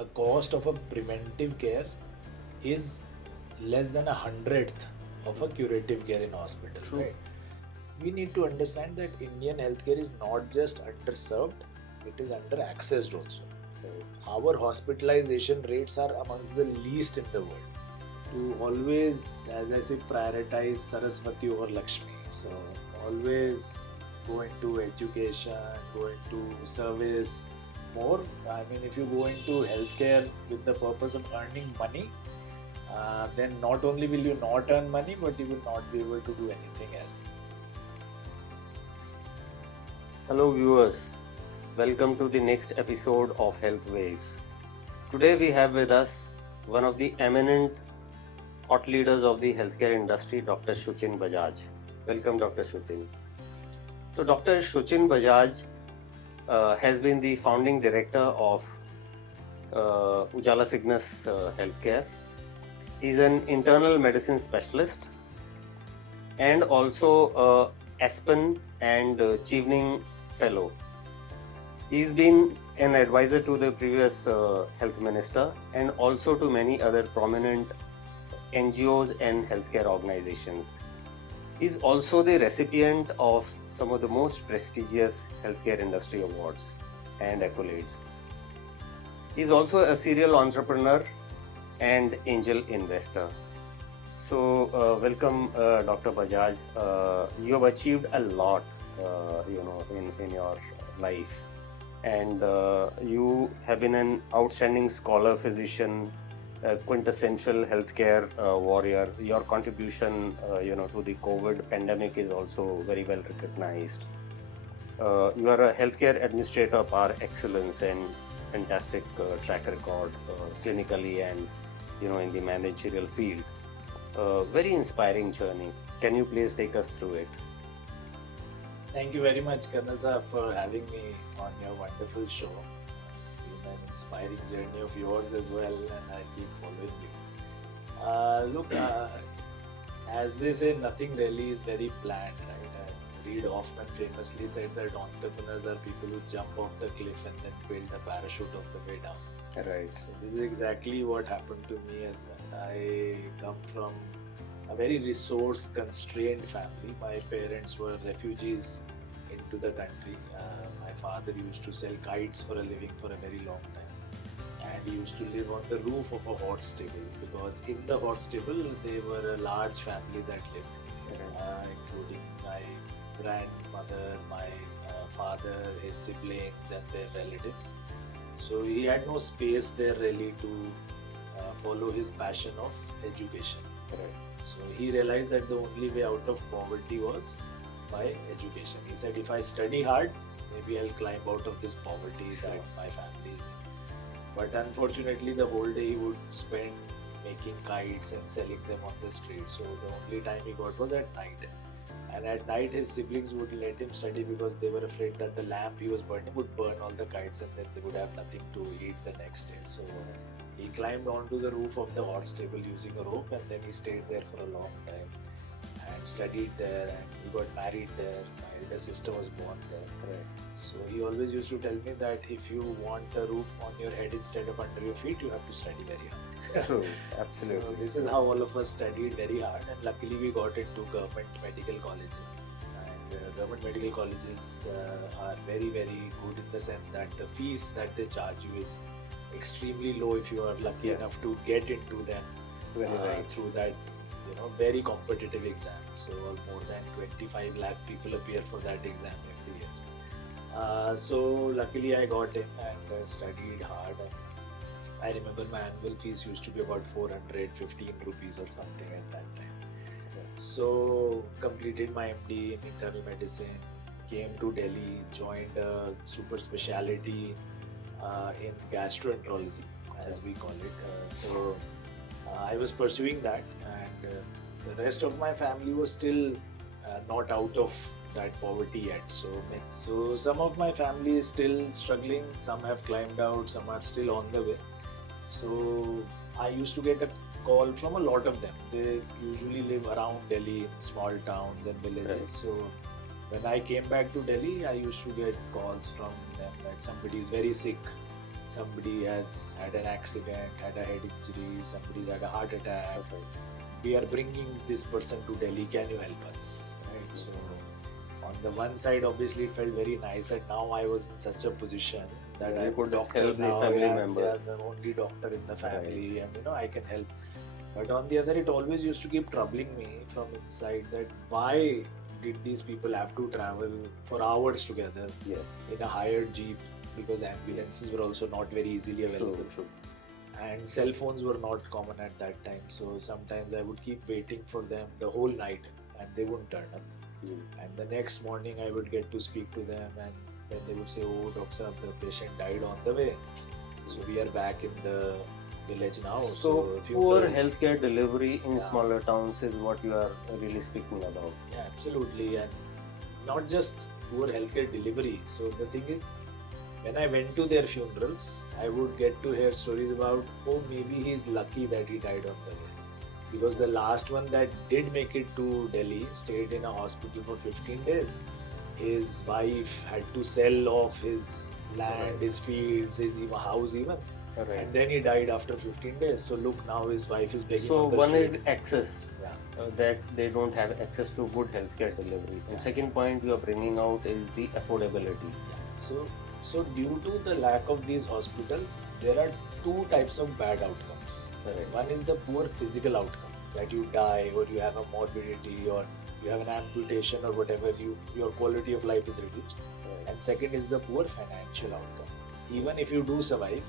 a cost of a preventive care is less than 100th of a curative care in hospital. True. Right? We need to understand that Indian healthcare is not just underserved, it is under-accessed also. Our hospitalization rates are amongst the least in the world. To always, as I say, prioritize Saraswati over Lakshmi. So always go into education, go into service more. I mean, if you go into healthcare with the purpose of earning money, then not only will you not earn money, but you will not be able to do anything else. Hello viewers, welcome to the next episode of Health Waves. Today we have with us one of the eminent thought leaders of the healthcare industry, Dr. Shuchin Bajaj. Welcome, Dr. Shuchin. So Dr. Shuchin Bajaj has been the founding director of Ujala Cygnus Healthcare. He's an internal medicine specialist and also Aspen and Chevening Fellow. He's been an advisor to the previous health minister and also to many other prominent NGOs and healthcare organizations. He's also the recipient of some of the most prestigious healthcare industry awards and accolades. He's also a serial entrepreneur and angel investor. So welcome, Dr. Bajaj. You have achieved a lot, in your life, and you have been an outstanding scholar, physician, a quintessential healthcare warrior. Your contribution, to the COVID pandemic is also very well recognized. You are a healthcare administrator par excellence and fantastic track record clinically and in the managerial field. Very inspiring journey. Can you please take us through it? Thank you very much, Colonel Sahab, for having me on your wonderful show. It's been an inspiring journey of yours as well, and I keep following you. As they say, nothing really is very planned, right? As Reid Hoffman famously said that entrepreneurs are people who jump off the cliff and then build a parachute on the way down. Right. So this is exactly what happened to me as well. I come from a very resource constrained family. My parents were refugees into the country. My father used to sell kites for a living for a very long time, and he used to live on the roof of a horse stable, because in the horse stable they were a large family that lived, including my grandmother, my father, his siblings and their relatives. So he had no space there really to follow his passion of education. Right. So he realized that the only way out of poverty was by education. He said, if I study hard, maybe I'll climb out of this poverty that my family is in. But unfortunately, the whole day he would spend making kites and selling them on the street. So the only time he got was at night. And at night his siblings would let him study because they were afraid that the lamp he was burning would burn all the kites and then they would have nothing to eat the next day. So he climbed onto the roof of the horse stable using a rope, and then he stayed there for a long time and studied there, and he got married there. My elder sister was born there. Right. So he always used to tell me that if you want a roof on your head instead of under your feet, you have to study very hard. True, absolutely. So this is how all of us studied very hard, and luckily we got into government medical colleges. And government medical colleges are very, very good in the sense that the fees that they charge you is extremely low if you are lucky Yes. enough to get into them Very right. through that very competitive exam. So more than 25 lakh people appear for that exam every year. So luckily I got in and studied hard. And I remember my annual fees used to be about 415 rupees or something at that time. So completed my MD in internal medicine, came to Delhi, joined a super speciality in gastroenterology, as we call it. So I was pursuing that, and the rest of my family was still not out of that poverty yet. So some of my family is still struggling, some have climbed out, some are still on the way. So I used to get a call from a lot of them. They usually live around Delhi in small towns and villages. Right. So when I came back to Delhi, I used to get calls from them that somebody is very sick, somebody has had an accident, had a head injury, somebody's had a heart attack. We are bringing this person to Delhi. Can you help us? Right. So on the one side, obviously, it felt very nice that now I was in such a position that I could help the family members. The only doctor in the family, and I can help. But on the other, it always used to keep troubling me from inside that why did these people have to travel for hours together in a hired jeep, because ambulances were also not very easily available. True. And cell phones were not common at that time, so sometimes I would keep waiting for them the whole night and they wouldn't turn up. And the next morning I would get to speak to them, and then they would say, "Oh, Doctor Sahab, the patient died on the way, so we are back in the village now." So poor healthcare delivery in smaller towns is what you are really speaking about. Yeah, absolutely. And not just poor healthcare delivery. So the thing is, when I went to their funerals, I would get to hear stories about, oh, maybe he's lucky that he died on the way. Because the last one that did make it to Delhi stayed in a hospital for 15 days. His wife had to sell off his land, his fields, his house even. And then he died after 15 days. So look, now his wife is begging on the street. So one is access, that they don't have access to good healthcare delivery. And second point you are bringing out is the affordability. So due to the lack of these hospitals, there are two types of bad outcomes. One is the poor physical outcome, that you die or you have a morbidity or you have an amputation or whatever, your quality of life is reduced. And second is the poor financial outcome. Even if you do survive,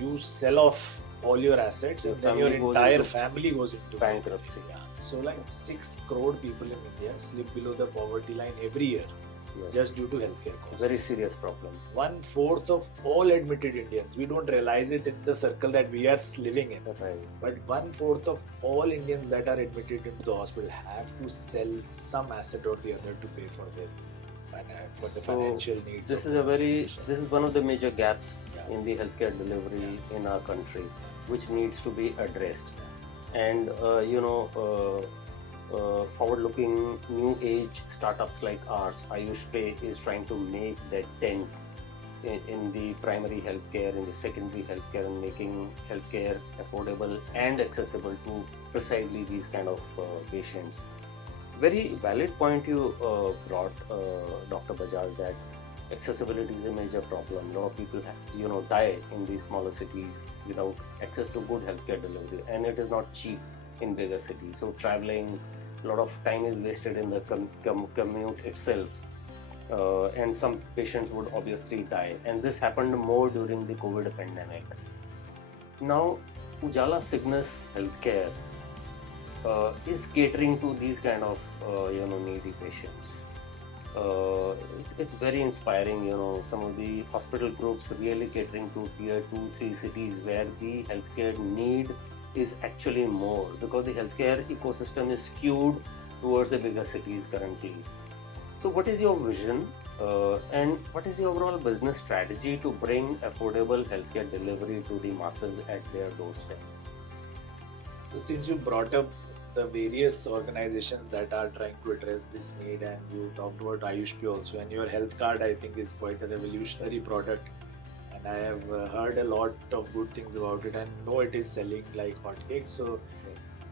you sell off all your assets and then your entire family goes into bankruptcy. So like 6 crore people in India slip below the poverty line every year. Just due to healthcare costs. Very serious problem. 1/4 of all admitted Indians, we don't realize it in the circle that we are living in. But 1/4 of all Indians that are admitted into the hospital have to sell some asset or the other to pay for the financial needs. This is one of the major gaps in the healthcare delivery in our country, which needs to be addressed. And forward-looking new age startups like ours, AyushPay, is trying to make that dent in the primary healthcare, in the secondary healthcare, and making healthcare affordable and accessible to precisely these kind of patients. Very valid point you brought, Dr. Bajaj, that accessibility is a major problem. A lot of people die in these smaller cities without access to good healthcare delivery, and it is not cheap in bigger cities. So traveling, a lot of time is wasted in the commute itself, and some patients would obviously die, and this happened more during the COVID pandemic. Now Ujala Cygnus Healthcare is catering to these kind of needy patients. It's very inspiring, some of the hospital groups really catering to tier 2-3 cities where the healthcare need is actually more, because the healthcare ecosystem is skewed towards the bigger cities currently. So what is your vision and what is the overall business strategy to bring affordable healthcare delivery to the masses at their doorstep? So since you brought up the various organizations that are trying to address this need, and you talked about AyushPay also, and your health card I think is quite a revolutionary product, and I have heard a lot of good things about it and know it is selling like hotcakes. So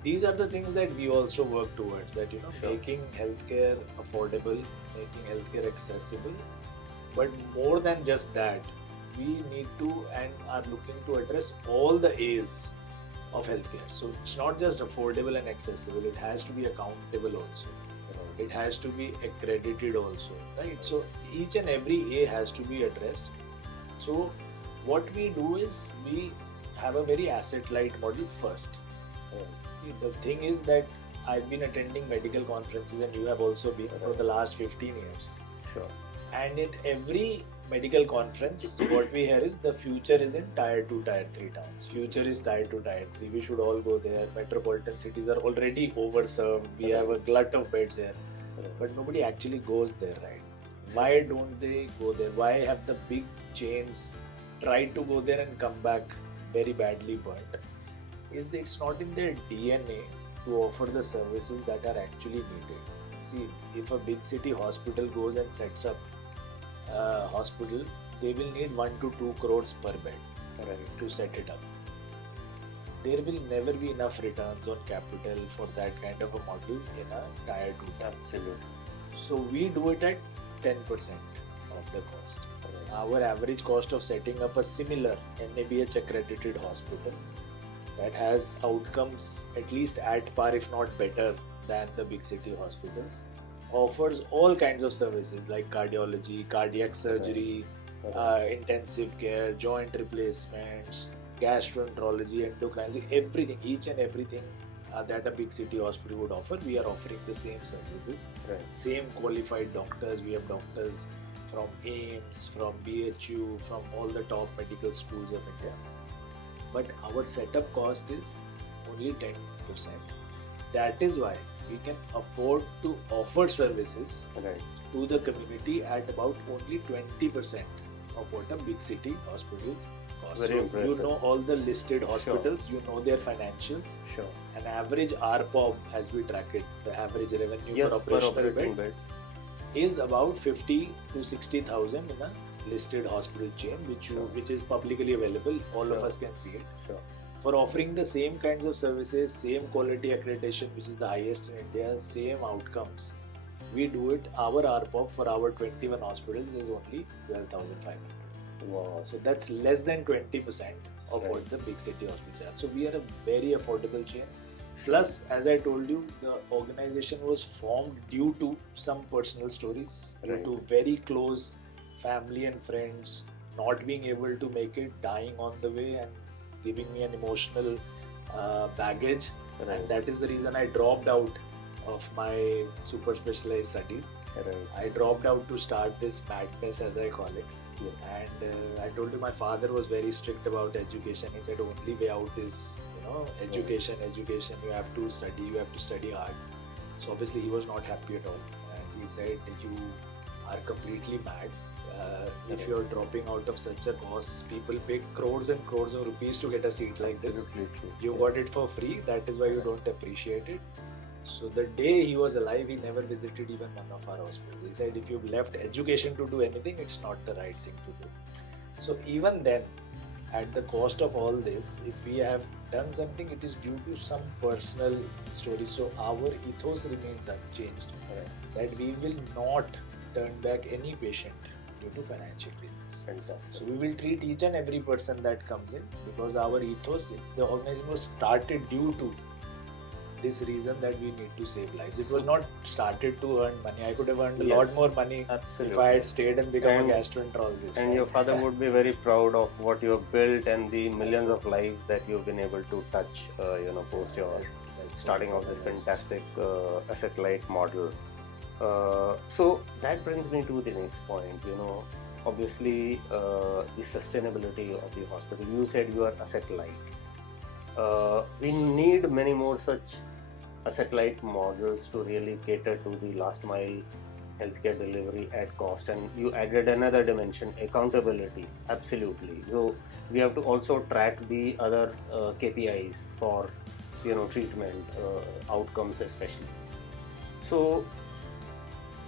these are the things that we also work towards, that making healthcare affordable, making healthcare accessible. But more than just that, we need to and are looking to address all the A's of healthcare. So it's not just affordable and accessible, it has to be accountable also. It has to be accredited also, right? So each and every A has to be addressed. So what we do is we have a very asset-light model first. See, the thing is that I've been attending medical conferences, and you have also been for the last 15 years. Sure. And at every medical conference, what we hear is the future is in tier 2, tier 3 towns. Future is tier 2, tier 3. We should all go there. Metropolitan cities are already overserved. We have a glut of beds there. But nobody actually goes there, right? Why don't they go there? Why have the big chains tried to go there and come back very badly burnt? Is that it's not in their DNA to offer the services that are actually needed. See, if a big city hospital goes and sets up a hospital, they will need 1 to 2 crores per bed to set it up. There will never be enough returns on capital for that kind of a model in a tier 2 town. Absolutely. So we do it at 10% of the cost. Our average cost of setting up a similar NABH accredited hospital that has outcomes at least at par, if not better, than the big city hospitals, offers all kinds of services like cardiology, cardiac surgery, intensive care, joint replacements, gastroenterology, endocrinology, everything, each and everything that a big city hospital would offer. We are offering the same services, same qualified doctors. We have doctors from AIMS, from BHU, from all the top medical schools of India. But our setup cost is only 10%. That is why we can afford to offer services to the community at about only 20% of what a big city hospital costs. Very impressive. You know all the listed hospitals, you know their financials. An average RPOB, as we track it, the average revenue per operational bed, is about 50 to 60,000 in a listed hospital chain, which is publicly available. All of us can see it. For offering the same kinds of services, same quality accreditation, which is the highest in India, same outcomes, we do it. Our RPOB for our 21 hospitals is only 12,500. Wow. So that's less than 20% of what the big city hospitals are. So we are a very affordable chain. Plus, as I told you, the organization was formed due to some personal stories, due to very close family and friends not being able to make it, dying on the way, and giving me an emotional baggage. And that is the reason I dropped out of my super specialized studies. I dropped out to start this madness, as I call it. And I told you my father was very strict about education. He said only way out is education, you have to study hard. So obviously he was not happy at all, and he said you are completely mad. If you're dropping out of such a course, people pay crores and crores of rupees to get a seat like this. You got it for free, that is why you don't appreciate it. So the day he was alive, he never visited even one of our hospitals. He said if you've left education to do anything, it's not the right thing to do. So even then, at the cost of all this, if we have done something, it is due to some personal story. So our ethos remains unchanged, that we will not turn back any patient due to financial reasons. Fantastic. So we will treat each and every person that comes in, because our ethos, the organization was started due to this reason that we need to save lives. It was not started to earn money. I could have earned a lot more money if I had stayed and become a gastroenterologist. And your father would be very proud of what you have built and the millions of lives that you've been able to touch, post your starting of this fantastic asset-light model. So that brings me to the next point. Obviously, the sustainability of the hospital. You said you are asset-light. We need many more such asset-light models to really cater to the last mile healthcare delivery at cost. And you added another dimension, accountability. Absolutely. So we have to also track the other KPIs for treatment outcomes especially. So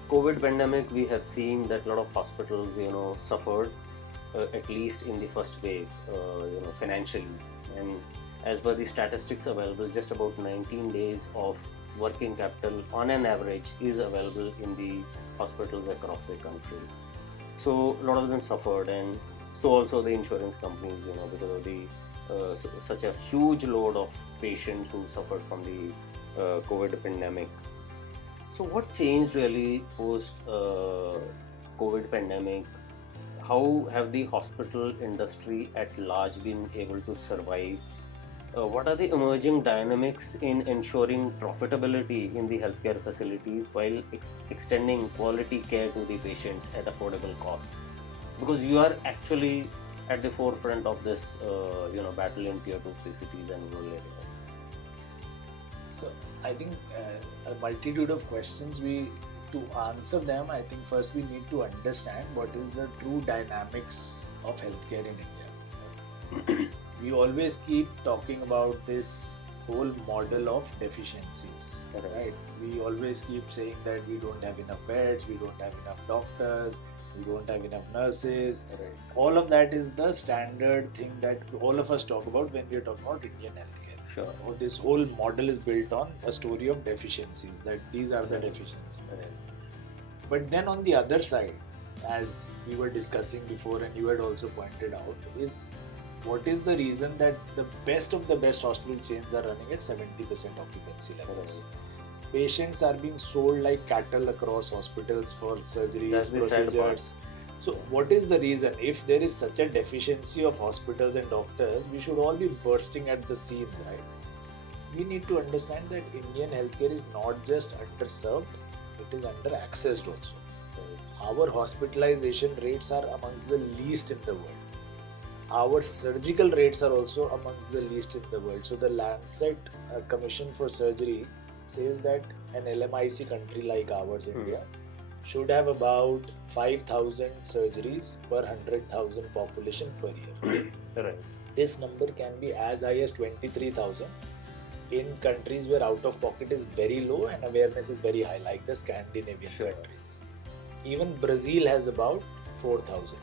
COVID pandemic, we have seen that a lot of hospitals suffered at least in the first wave financially, and as per the statistics available, just about 19 days of working capital on an average is available in the hospitals across the country. So a lot of them suffered, and so also the insurance companies, because of the such a huge load of patients who suffered from the COVID pandemic. So what changed really post COVID pandemic? How have the hospital industry at large been able to survive? What are the emerging dynamics in ensuring profitability in the healthcare facilities while extending quality care to the patients at affordable costs? Because you are actually at the forefront of this, battle in tier 2 cities and rural areas. So I think a multitude of questions. To answer them, I think first we need to understand what is the true dynamics of healthcare in India. We always keep talking about this whole model of deficiencies, right? We always keep saying that we don't have enough beds, we don't have enough doctors, we don't have enough nurses. Right. All of that is the standard thing that all of us talk about when we are talking about Indian healthcare. Sure. This whole model is built on a story of deficiencies, that these are the deficiencies. Right. But then on the other side, as we were discussing before and you had also pointed out, is what is the reason that the best of the best hospital chains are running at 70% occupancy levels? Right. Patients are being sold like cattle across hospitals for surgeries, That's the sad part. procedures. So what is the reason? If there is such a deficiency of hospitals and doctors, we should all be bursting at the seams, right? We need to understand that Indian healthcare is not just underserved, it is under-accessed also. Our hospitalization rates are amongst the least in the world. Our surgical rates are also amongst the least in the world. So the Lancet Commission for Surgery says that an LMIC country like ours, India, should have about 5,000 surgeries per 100,000 population per year. Right. This number can be as high as 23,000 in countries where out of pocket is very low and awareness is very high, like the Scandinavian countries. Even Brazil has about 4,000.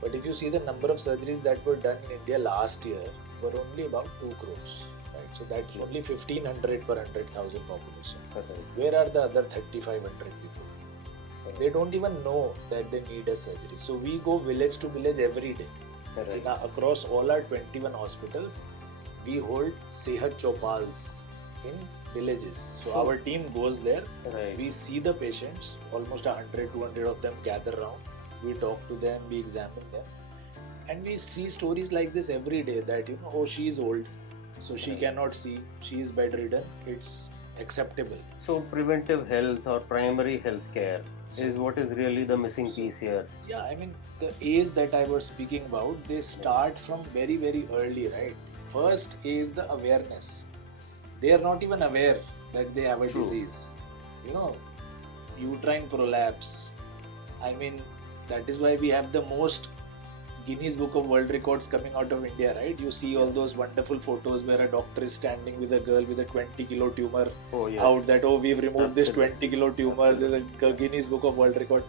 But if you see the number of surgeries that were done in India last year were only about 2 crores. Right? So that's only 1,500 per 100,000 population. Where are the other 3,500 people? They don't even know that they need a surgery. So we go village to village every day. Across all our 21 hospitals, we hold Sehat Chopals in villages. So our team goes there, we see the patients, almost 100, 200 of them gather around, we talk to them, we examine them, and we see stories like this every day that, oh, she is old, so she cannot see, she is bedridden, it's acceptable. So preventive health or primary health care is what is really the missing piece here. Yeah, I mean, the A's that I was speaking about, they start from very, very early, right? First A is the awareness. They are not even aware that they have a disease. Uterine prolapse. I mean, that is why we have the most Guinness Book of World Records coming out of India, right? You see all those wonderful photos where a doctor is standing with a girl with a 20 kilo tumor out that, we've removed this 20 kilo tumor, there's a Guinness Book of World Record.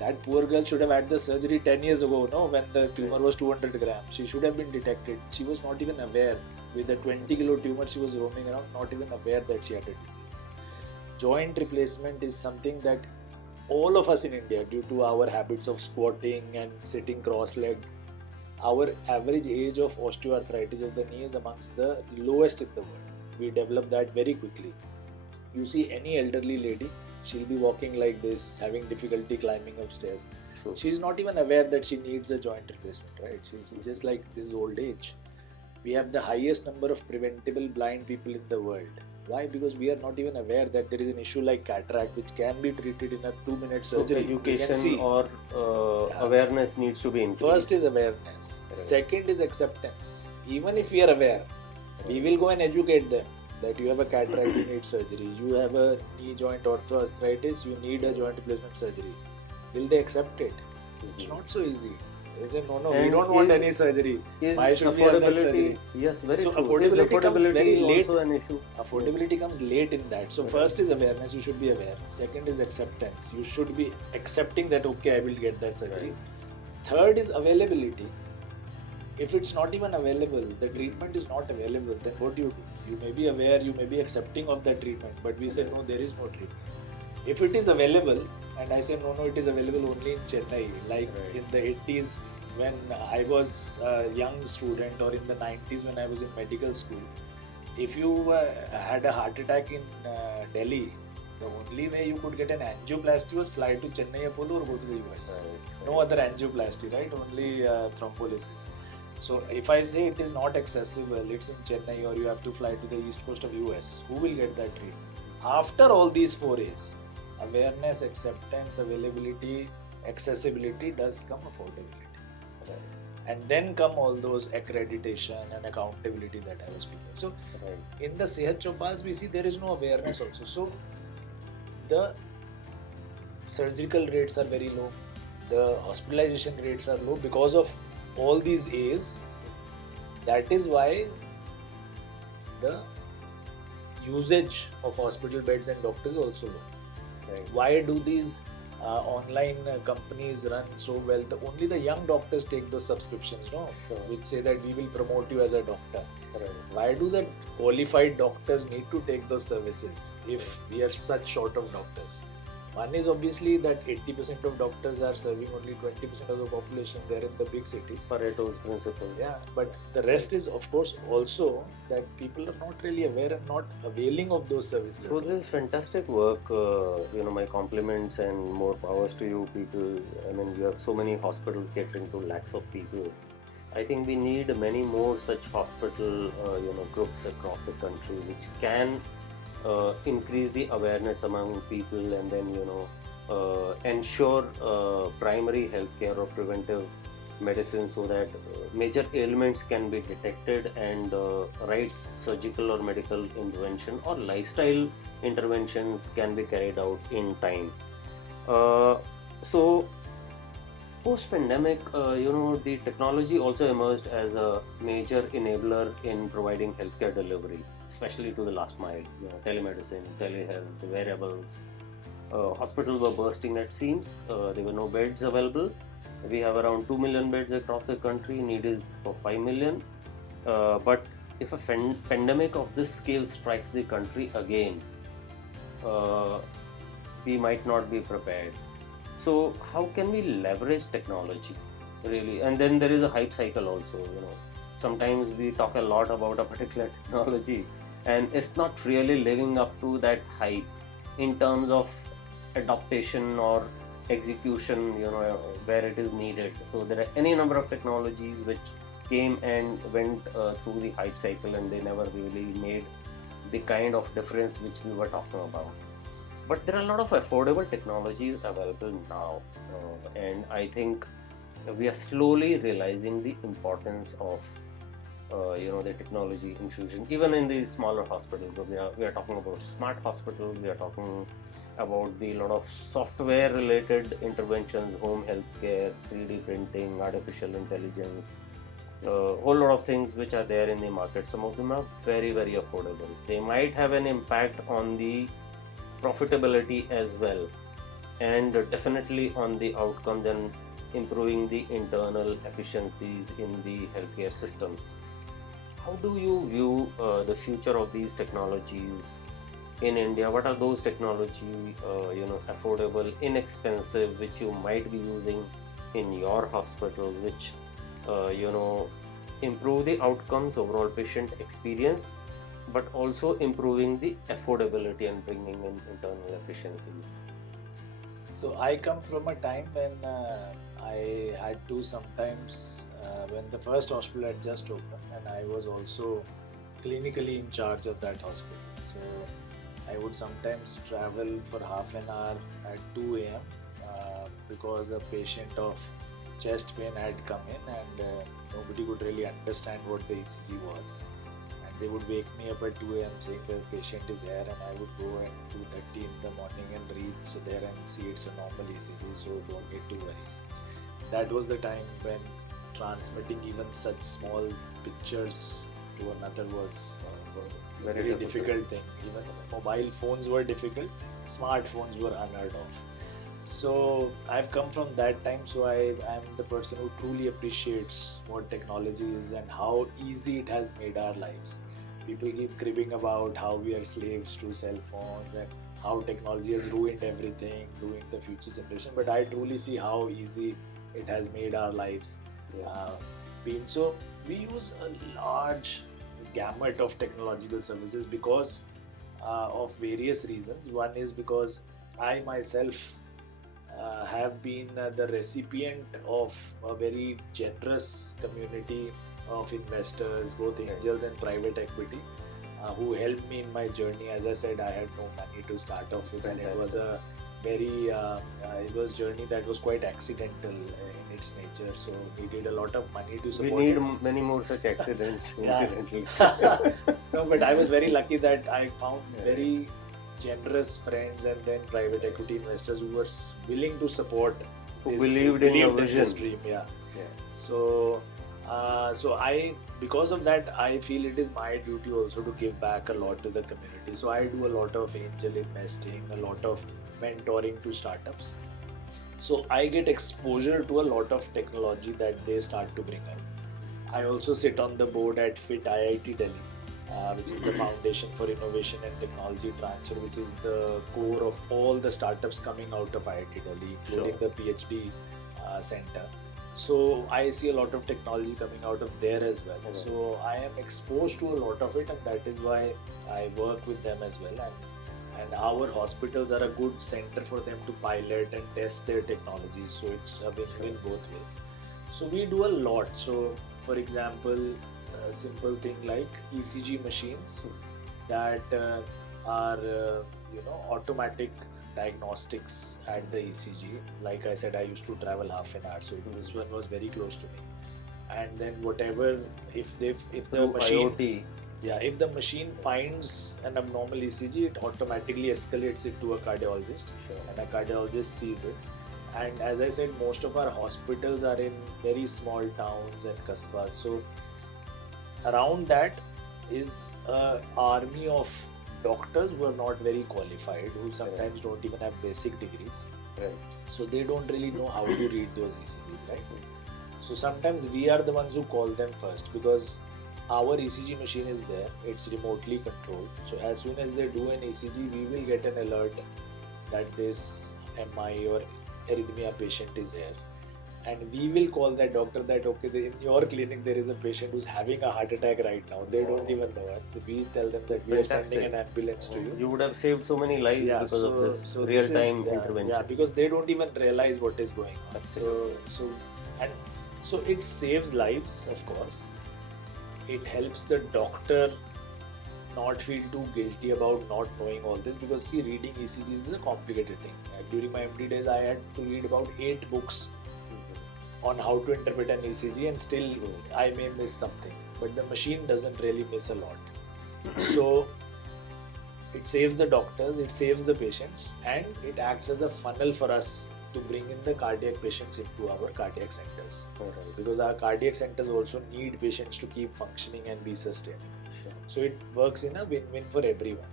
That poor girl should have had the surgery 10 years ago, when the tumor was 200 grams. She should have been detected. She was not even aware. With a 20 kilo tumor, she was roaming around, not even aware that she had a disease. Joint replacement is something that all of us in India, due to our habits of squatting and sitting cross-legged, our average age of osteoarthritis of the knee is amongst the lowest in the world. We develop that very quickly. You see any elderly lady, she'll be walking like this, having difficulty climbing upstairs. She's not even aware that she needs a joint replacement, right? She's just like, this is old age. We have the highest number of preventable blind people in the world. Why? Because we are not even aware that there is an issue like cataract which can be treated in a 2-minute surgery. So education or awareness needs to be increased. First is awareness. Second is acceptance. Even if we are aware, we will go and educate them that you have a cataract, you need surgery. You have a knee joint osteoarthritis, you need a joint replacement surgery. Will they accept it? It's not so easy. They say, no, we don't want any surgery. Why should we have that surgery? Yes, very so true. Affordability comes very late. Also an issue. Affordability comes late in that. So first is awareness, you should be aware. Second is acceptance. You should be accepting that, okay, I will get that surgery. Third is availability. If it's not even available, the treatment is not available, then what do? You may be aware, you may be accepting of that treatment, but we say, no, there is no treatment. If it is available, and I say, no, it is available only in Chennai, like in the 80s when I was a young student, or in the 90s when I was in medical school, if you had a heart attack in Delhi, the only way you could get an angioplasty was fly to Chennai Apollo or go to the US. No other angioplasty, right? Only thrombolysis. So if I say it is not accessible, it's in Chennai, or you have to fly to the east coast of US, who will get that treatment? After all these 4 A's, awareness, acceptance, availability, accessibility, does come affordability. And then come all those accreditation and accountability that I was speaking. So in the Sehat Chopals, we see there is no awareness also. So the surgical rates are very low, the hospitalization rates are low because of all these A's. That is why the usage of hospital beds and doctors is also low. Why do these online companies run so well. Only the young doctors take those subscriptions, no? Sure. Which say that we will promote you as a doctor. Right. Why do the qualified doctors need to take those services if we are such short of doctors? One is obviously that 80% of doctors are serving only 20% of the population. They're in the big cities. Pareto's principle. Yeah, but the rest is, of course, also that people are not really aware and not availing of those services. So this is fantastic work. My compliments and more powers to you people. I mean, you have so many hospitals catering to lakhs of people. I think we need many more such hospital, groups across the country which can increase the awareness among people and then, ensure primary healthcare or preventive medicine so that major ailments can be detected and right surgical or medical intervention or lifestyle interventions can be carried out in time. So post-pandemic, the technology also emerged as a major enabler in providing healthcare delivery, especially to the last mile. Telemedicine, telehealth, wearables. Hospitals were bursting at seams. There were no beds available. We have around 2 million beds across the country. Need is for 5 million. But if a pandemic of this scale strikes the country again, we might not be prepared. So how can we leverage technology really? And then there is a hype cycle also. Sometimes we talk a lot about a particular technology and it's not really living up to that hype in terms of adaptation or execution, where it is needed. So there are any number of technologies which came and went through the hype cycle and they never really made the kind of difference which we were talking about. But there are a lot of affordable technologies available now, and I think we are slowly realizing the importance of the technology infusion even in the smaller hospitals. We are talking about smart hospitals. We are talking about the lot of software related interventions, home healthcare, 3D printing, artificial intelligence, whole lot of things which are there in the market. Some of them are very, very affordable. They might have an impact on the profitability as well, and definitely on the outcomes and improving the internal efficiencies in the healthcare systems. How do you view the future of these technologies in India? What are those technology, affordable, inexpensive, which you might be using in your hospital, which, improve the outcomes, overall patient experience, but also improving the affordability and bringing in internal efficiencies? So I come from a time when I had to sometimes, when the first hospital had just opened and I was also clinically in charge of that hospital. So I would sometimes travel for half an hour at 2 a.m. Because a patient of chest pain had come in and nobody could really understand what the ECG was. And they would wake me up at 2 a.m. saying the patient is here, and I would go at 2:30 in the morning and reach there and see it's a normal ECG, so don't need to worry. That was the time when transmitting even such small pictures to another was a very difficult thing. Even mobile phones were difficult, smartphones were unheard of. So I've come from that time, so I'm the person who truly appreciates what technology is and how easy it has made our lives. People keep cribbing about how we are slaves to cell phones and how technology has ruined everything, ruined the future generation, but I truly see how easy it has made our lives. Been. So we use a large gamut of technological services because of various reasons. One is because I myself have been the recipient of a very generous community of investors, both angels and private equity, who helped me in my journey. As I said, I had no money to start off with, and it was a very it was journey that was quite accidental in its nature. So we did a lot of money to support. We need many more such accidents, incidentally. No, but I was very lucky that I found very generous friends and then private equity investors who were willing to support, who believed in this dream. So I, because of that, I feel it is my duty also to give back a lot to the community. So I do a lot of angel investing, a lot of mentoring to startups. So I get exposure to a lot of technology that they start to bring up. I also sit on the board at FIT IIT Delhi, which is the Foundation for Innovation and Technology Transfer, which is the core of all the startups coming out of IIT Delhi, including the PhD center. So I see a lot of technology coming out of there as well. So I am exposed to a lot of it, and that is why I work with them as well. And our hospitals are a good center for them to pilot and test their technology. So it's a win-win both ways. So we do a lot. So for example, a simple thing like ECG machines that are automatic diagnostics at the ECG. Like I said, I used to travel half an hour, so this one was very close to me. And then whatever, if the machine, IoT. if the machine finds an abnormal ECG, it automatically escalates it to a cardiologist, and a cardiologist sees it. And as I said, most of our hospitals are in very small towns and kasbas. So around that is an army of doctors who are not very qualified, who sometimes don't even have basic degrees. So they don't really know how to read those ECGs, right? So sometimes we are the ones who call them first, because our ECG machine is there, it's remotely controlled. So as soon as they do an ECG, we will get an alert that this MI or arrhythmia patient is here. And we will call that doctor that, okay, in your clinic there is a patient who's having a heart attack right now. They don't even know it. So we tell them that we are sending an ambulance to you. You would have saved so many lives because of this real-time intervention. Yeah, because they don't even realize what is going on. So it saves lives, of course. It helps the doctor not feel too guilty about not knowing all this, because see, reading ECGs is a complicated thing. During my MD days, I had to read about 8 books on how to interpret an ECG, and still I may miss something, but the machine doesn't really miss a lot. So it saves the doctors, it saves the patients, and it acts as a funnel for us to bring in the cardiac patients into our cardiac centers. Because our cardiac centers also need patients to keep functioning and be sustained. So it works in a win-win for everyone.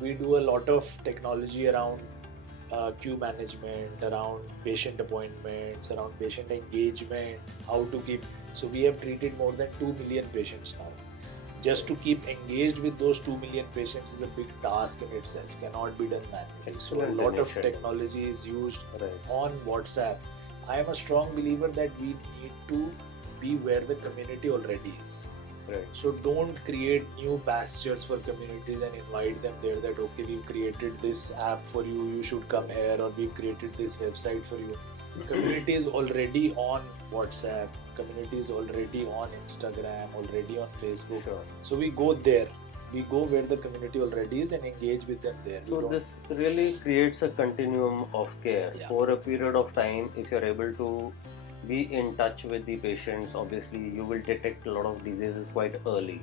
We do a lot of technology around queue management, around patient appointments, around patient engagement, how to keep. So we have treated more than 2 million patients now. Just to keep engaged with those 2 million patients is a big task in itself, cannot be done manually. So a lot of technology is used on WhatsApp. I am a strong believer that we need to be where the community already is. So don't create new pastures for communities and invite them there that, okay, we've created this app for you, you should come here, or we've created this website for you. Community is already on WhatsApp, community is already on Instagram, already on Facebook. So we go there, we go where the community already is and engage with them there. So this really creates a continuum of care for a period of time. If you're able to be in touch with the patients, obviously you will detect a lot of diseases quite early.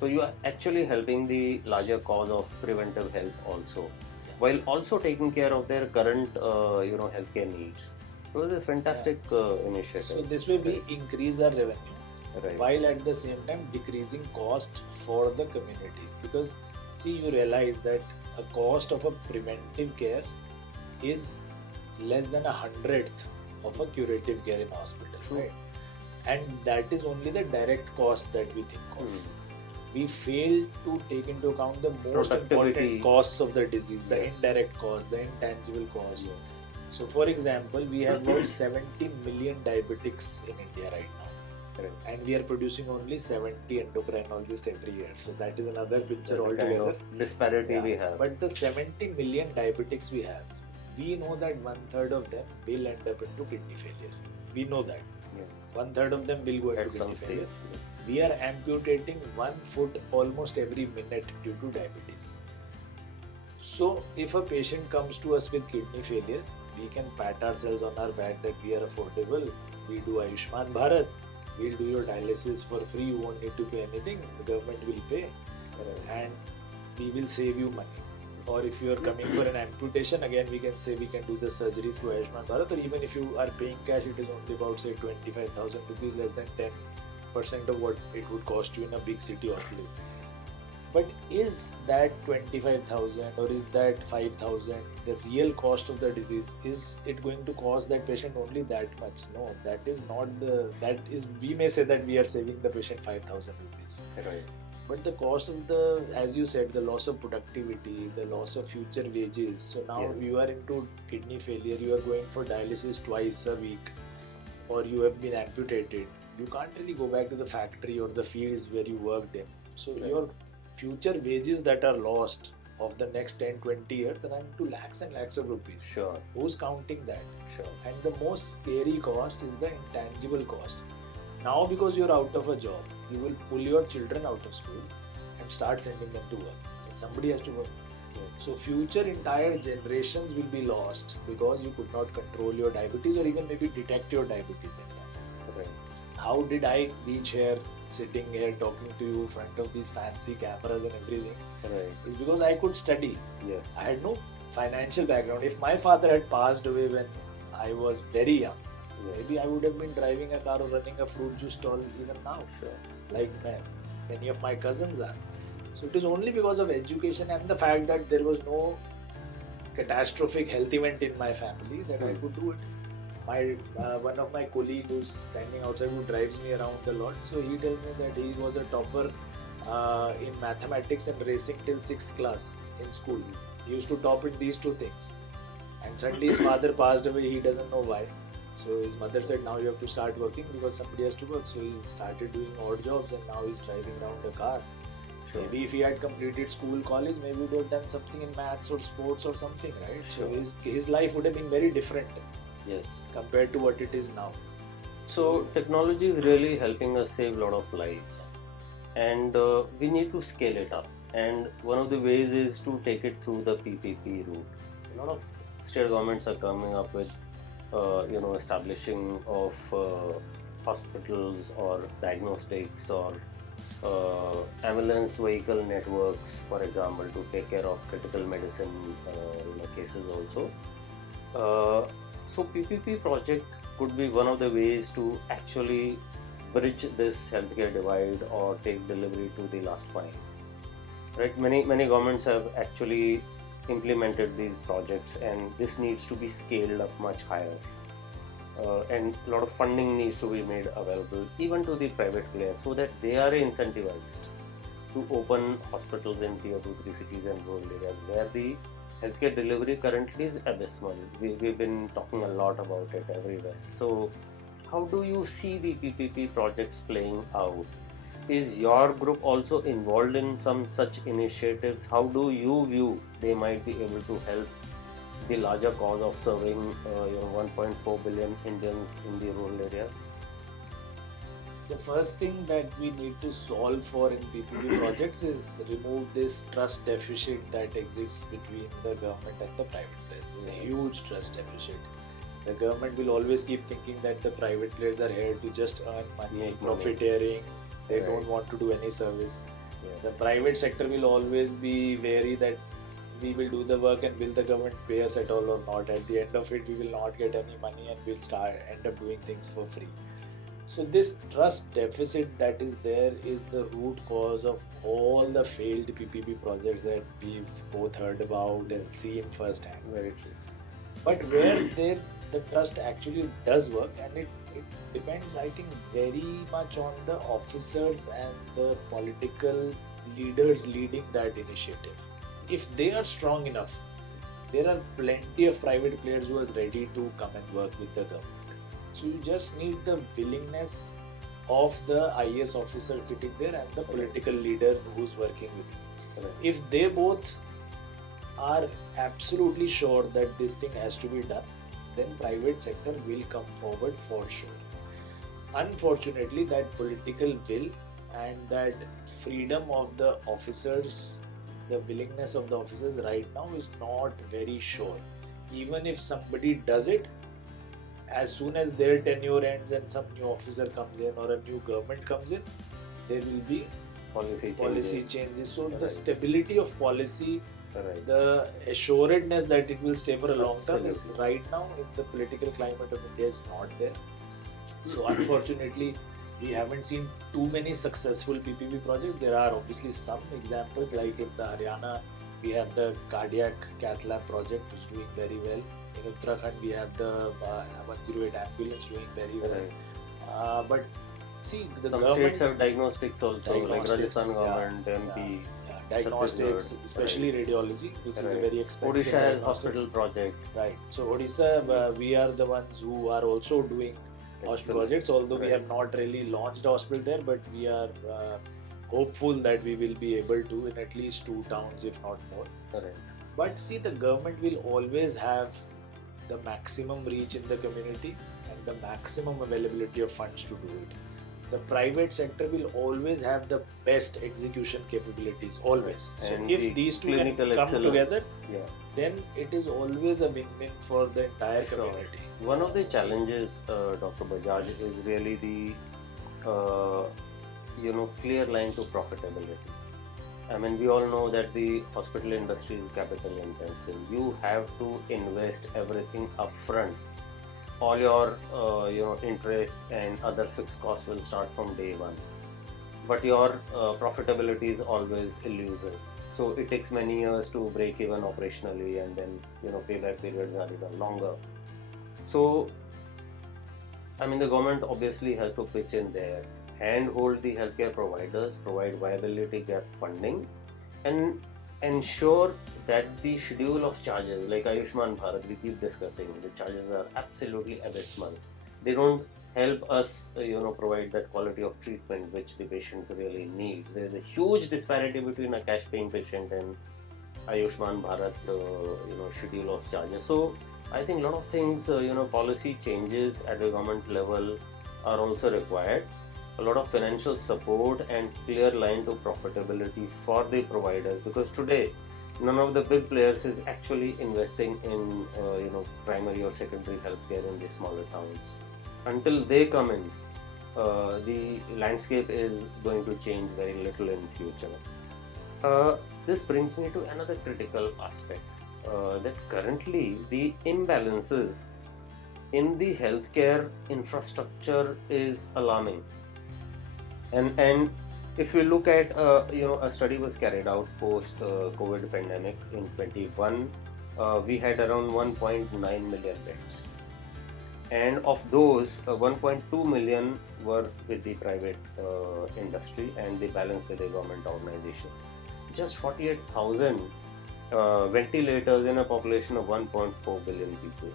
So you are actually helping the larger cause of preventive health also, while also taking care of their current healthcare needs. So it's a fantastic initiative. So this way we increase our revenue, while at the same time decreasing cost for the community. Because see, you realize that a cost of a preventive care is less than 1/100th of a curative care in hospital, right? And that is only the direct cost that we think of. We fail to take into account the most important costs of the disease, the indirect cost, the intangible cost. So for example, we have about 70 million diabetics in India right now. And we are producing only 70 endocrinologists every year. So that is another picture altogether. Kind of disparity we have. But the 70 million diabetics we have, we know that 1/3 of them will end up into kidney failure. We know that. 1/3 of them will go into kidney failure. We are amputating 1 foot almost every minute due to diabetes. So if a patient comes to us with kidney failure, we can pat ourselves on our back that we are affordable. We do Ayushman Bharat. We'll do your dialysis for free. You won't need to pay anything. The government will pay. And we will save you money. Or if you are coming for an amputation, again we can say we can do the surgery through Ayushman Bharat. Or even if you are paying cash, it is only about say 25,000 rupees, less than 10% of what it would cost you in a big city hospital. But is that 25,000 or is that 5,000 the real cost of the disease? Is it going to cost that patient only that much? No, that is not that is, we may say that we are saving the patient 5,000 rupees. Right. But the cost of the, as you said, the loss of productivity, the loss of future wages. So now Yes. you are into kidney failure, you are going for dialysis twice a week, or you have been amputated. You can't really go back to the factory or the fields where you worked in. So Right. your future wages that are lost of the next 10-20 years are into lakhs and lakhs of rupees. Sure. Who's counting that? Sure. And the most scary cost is the intangible cost. Now, because you're out of a job, you will pull your children out of school and start sending them to work. And somebody has to work. Yes. So future entire generations will be lost because you could not control your diabetes or even maybe detect your diabetes in time. Right. How did I reach here, sitting here talking to you in front of these fancy cameras and everything? Right. Is because I could study. Yes. I had no financial background. If my father had passed away when I was very young, maybe I would have been driving a car or running a fruit juice stall even now, Sure. like many of my cousins are. So it is only because of education and the fact that there was no catastrophic health event in my family that I could do it. My one of my colleague who's standing outside, who drives me around a lot, so he tells me that he was a topper in mathematics and racing till 6th class in school. He used to top in these two things, and suddenly his father passed away. He doesn't know why. So his mother said, now you have to start working because somebody has to work. So he started doing odd jobs and now he's driving around a car. Sure. Maybe if he had completed school, college, maybe he would have done something in maths or sports or something, right? Sure. So his life would have been very different Yes. compared to what it is now. So technology is really helping us save a lot of lives, and we need to scale it up. And one of the ways is to take it through the PPP route. A lot of state governments are coming up with, establishing of hospitals or diagnostics or ambulance vehicle networks, for example, to take care of critical medicine cases also. So PPP project could be one of the ways to actually bridge this healthcare divide or take delivery to the last mile. Right? Many governments have actually implemented these projects, and this needs to be scaled up much higher. And a lot of funding needs to be made available even to the private players so that they are incentivized to open hospitals in tier 2-3 cities and rural areas where the healthcare delivery currently is abysmal. We've been talking a lot about it everywhere. So how do you see the PPP projects playing out? Is your group also involved in some such initiatives? How do you view they might be able to help the larger cause of serving 1.4 billion Indians in the rural areas? The first thing that we need to solve for in PPP projects is remove this trust deficit that exists between the government and the private players. There's a huge trust deficit. The government will always keep thinking that the private players are here to just earn money, Make money. profiteering. They Right. don't want to do any service. Yes. The private sector will always be wary that we will do the work and will the government pay us at all or not. At the end of it, we will not get any money and we'll end up doing things for free. So this trust deficit that is there is the root cause of all the failed PPP projects that we've both heard about and seen firsthand. Very true. But where the trust actually does work, and it depends, I think, very much on the officers and the political leaders leading that initiative. If they are strong enough, there are plenty of private players who are ready to come and work with the government. So you just need the willingness of the IAS officer sitting there and the political leader who's working with you. Correct. If they both are absolutely sure that this thing has to be done, then private sector will come forward for sure. Unfortunately, that political will and that freedom of the officers, the willingness of the officers right now is not very sure. Even if somebody does it, as soon as their tenure ends and some new officer comes in or a new government comes in, there will be policy changes. So the Right. stability of policy, Right. the assuredness that it will stay for a long term is Absolutely. right now in the political climate of India is not there. So unfortunately, we haven't seen too many successful PPP projects. There are obviously some examples, like in the Haryana, we have the cardiac cath lab project, which is doing very well. In Uttarakhand, we have the 108 ambulance doing very well. But see, the some government states have diagnostics also, like Rajasthan government, MP. Diagnostics, especially radiology, which is a very expensive. Odisha has hospital project. Right. So Odisha, we are the ones who are also doing hospital projects, although we have not really launched a hospital there, but we are hopeful that we will be able to in at least 2 towns, if not more. Correct. But see, the government will always have the maximum reach in the community and the maximum availability of funds to do it. The private sector will always have the best execution capabilities, always. So And if these two can come together, then it is always a win-win for the entire community. One of the challenges, Dr. Bajaj, is really the clear line to profitability. I mean, we all know that the hospital industry is capital intensive. You have to invest everything upfront. All your interests and other fixed costs will start from day one, but your profitability is always elusive. So it takes many years to break even operationally, and then payback periods are even longer. So I mean, the government obviously has to pitch in there, handhold the healthcare providers, provide viability gap funding, and ensure that the schedule of charges, like Ayushman Bharat, we keep discussing, the charges are absolutely abysmal. They don't help us, provide that quality of treatment which the patients really need. There is a huge disparity between a cash-paying patient and Ayushman Bharat, schedule of charges. So I think a lot of things, policy changes at the government level are also required. A lot of financial support and clear line to profitability for the providers, because today none of the big players is actually investing in primary or secondary healthcare in the smaller towns. Until they come in, the landscape is going to change very little in future. This brings me to another critical aspect, that currently the imbalances in the healthcare infrastructure is alarming. And if you look at a study was carried out post COVID pandemic in 21, we had around 1.9 million beds, and of those 1.2 million were with the private industry and the balance with the government organizations. Just 48,000 ventilators in a population of 1.4 billion people,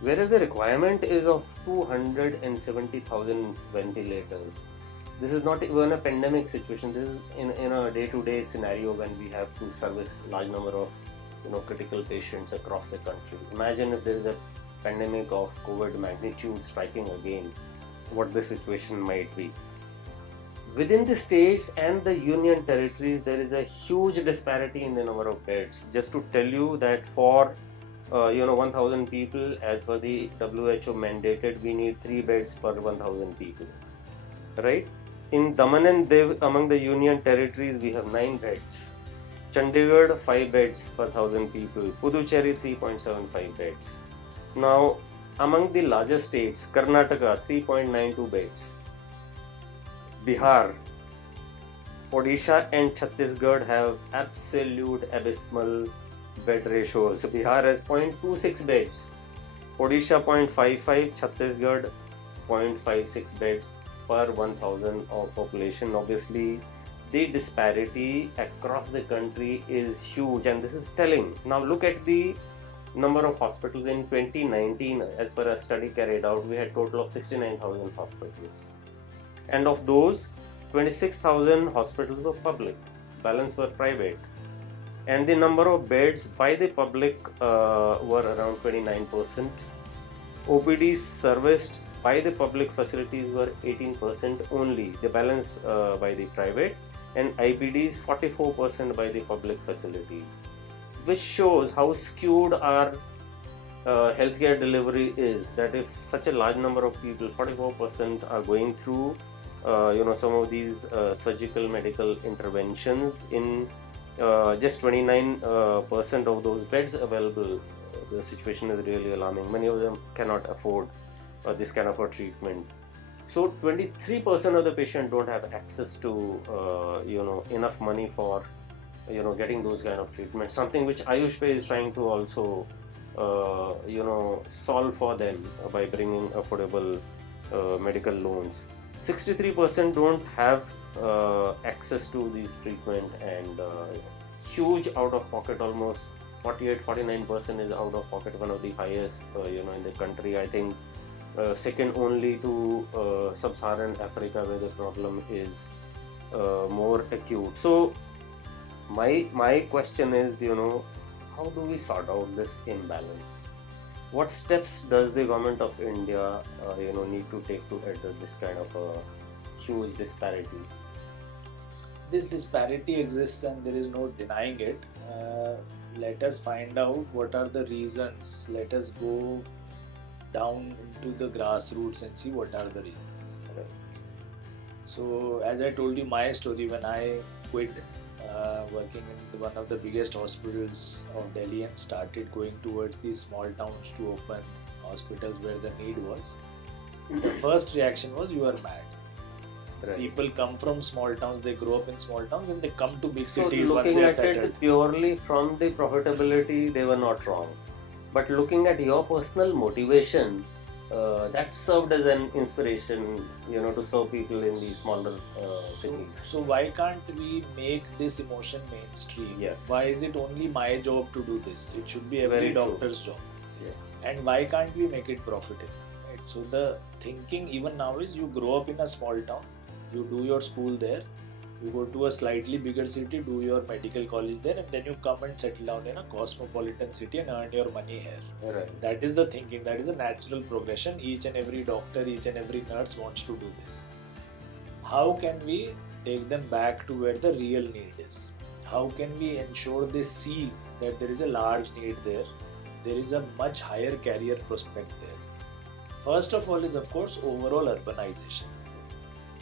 whereas the requirement is of 270,000 ventilators. This is not even a pandemic situation. This is in a day-to-day scenario when we have to service large number of critical patients across the country. Imagine if there is a pandemic of COVID magnitude striking again, what the situation might be. Within the states and the union territories, there is a huge disparity in the number of beds. Just to tell you that for 1,000 people, as per the WHO mandated, we need 3 beds per 1,000 people, right? In Daman and Diu, among the union territories, we have 9 beds. Chandigarh, 5 beds per 1,000 people. Puducherry, 3.75 beds. Now, among the larger states, Karnataka, 3.92 beds. Bihar, Odisha and Chhattisgarh have absolute abysmal bed ratios. Bihar has 0.26 beds, Odisha 0.55, Chhattisgarh 0.56 beds per 1,000 of population. Obviously, the disparity across the country is huge, and this is telling. Now look at the number of hospitals in 2019. As per a study carried out, we had total of 69,000 hospitals, and of those 26,000 hospitals were public, balance were private, and the number of beds by the public were around 29%. OPDs serviced by the public facilities were 18% only, the balance by the private, and IPDs 44% by the public facilities, which shows how skewed our healthcare delivery is. That if such a large number of people, 44%, are going through some of these surgical medical interventions in just 29% of those beds available, the situation is really alarming. Many of them cannot afford this kind of a treatment. So 23% of the patient don't have access to enough money for getting those kind of treatments. Something which AyushPay is trying to also solve for them by bringing affordable medical loans. 63% don't have access to these treatment, and huge out of pocket, almost 48-49% is out of pocket, one of the highest in the country. I think second only to sub-Saharan Africa, where the problem is more acute. So my question is, how do we sort out this imbalance? What steps does the government of India need to take to address this kind of a huge disparity? This disparity exists and there is no denying it. Let us find out what are the reasons. Let us go down into the grassroots and see what are the reasons. Right. So as I told you my story, when I quit working in one of the biggest hospitals of Delhi and started going towards these small towns to open hospitals where the need was, the first reaction was, you are mad. Right. People come from small towns, they grow up in small towns and they come to big So cities once looking they are at settled. it purely from the profitability, they were not wrong. But looking at your personal motivation, that served as an inspiration, to serve people in these smaller cities. So why can't we make this emotion mainstream? Yes. Why is it only my job to do this? It should be every Very true. doctor's job. Yes. And why can't we make it profitable? Right? So the thinking even now is, you grow up in a small town, you do your school there, you go to a slightly bigger city, do your medical college there, and then you come and settle down in a cosmopolitan city and earn your money here. Right. That is the thinking, that is the natural progression. Each and every doctor, each and every nurse wants to do this. How can we take them back to where the real need is? How can we ensure they see that there is a large need there? There is a much higher career prospect there. First of all is, of course, overall urbanization.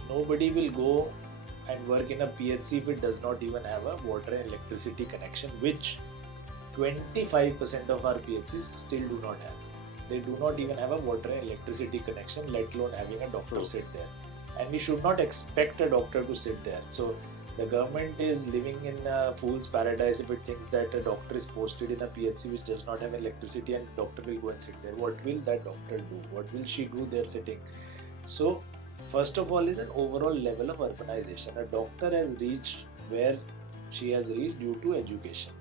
Nobody will go and work in a PHC if it does not even have a water and electricity connection, which 25% of our PHCs still do not have. They do not even have a water and electricity connection, let alone having a doctor sit there. And we should not expect a doctor to sit there. So the government is living in a fool's paradise if it thinks that a doctor is posted in a PHC which does not have electricity and doctor will go and sit there. What will that doctor do? What will she do there sitting? So first of all is an overall level of urbanization. A doctor has reached where she has reached due to education.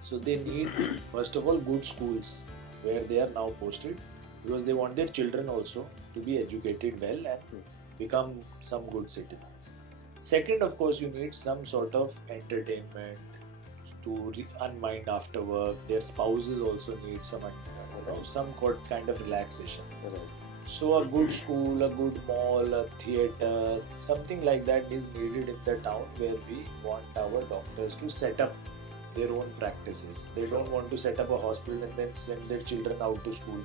So they need, first of all, good schools where they are now posted, because they want their children also to be educated well and become some good citizens. Second, of course, you need some sort of entertainment to unwind after work. Their spouses also need some kind of relaxation. Right. So a good school, a good mall, a theatre, something like that is needed in the town where we want our doctors to set up their own practices. They don't want to set up a hospital and then send their children out to school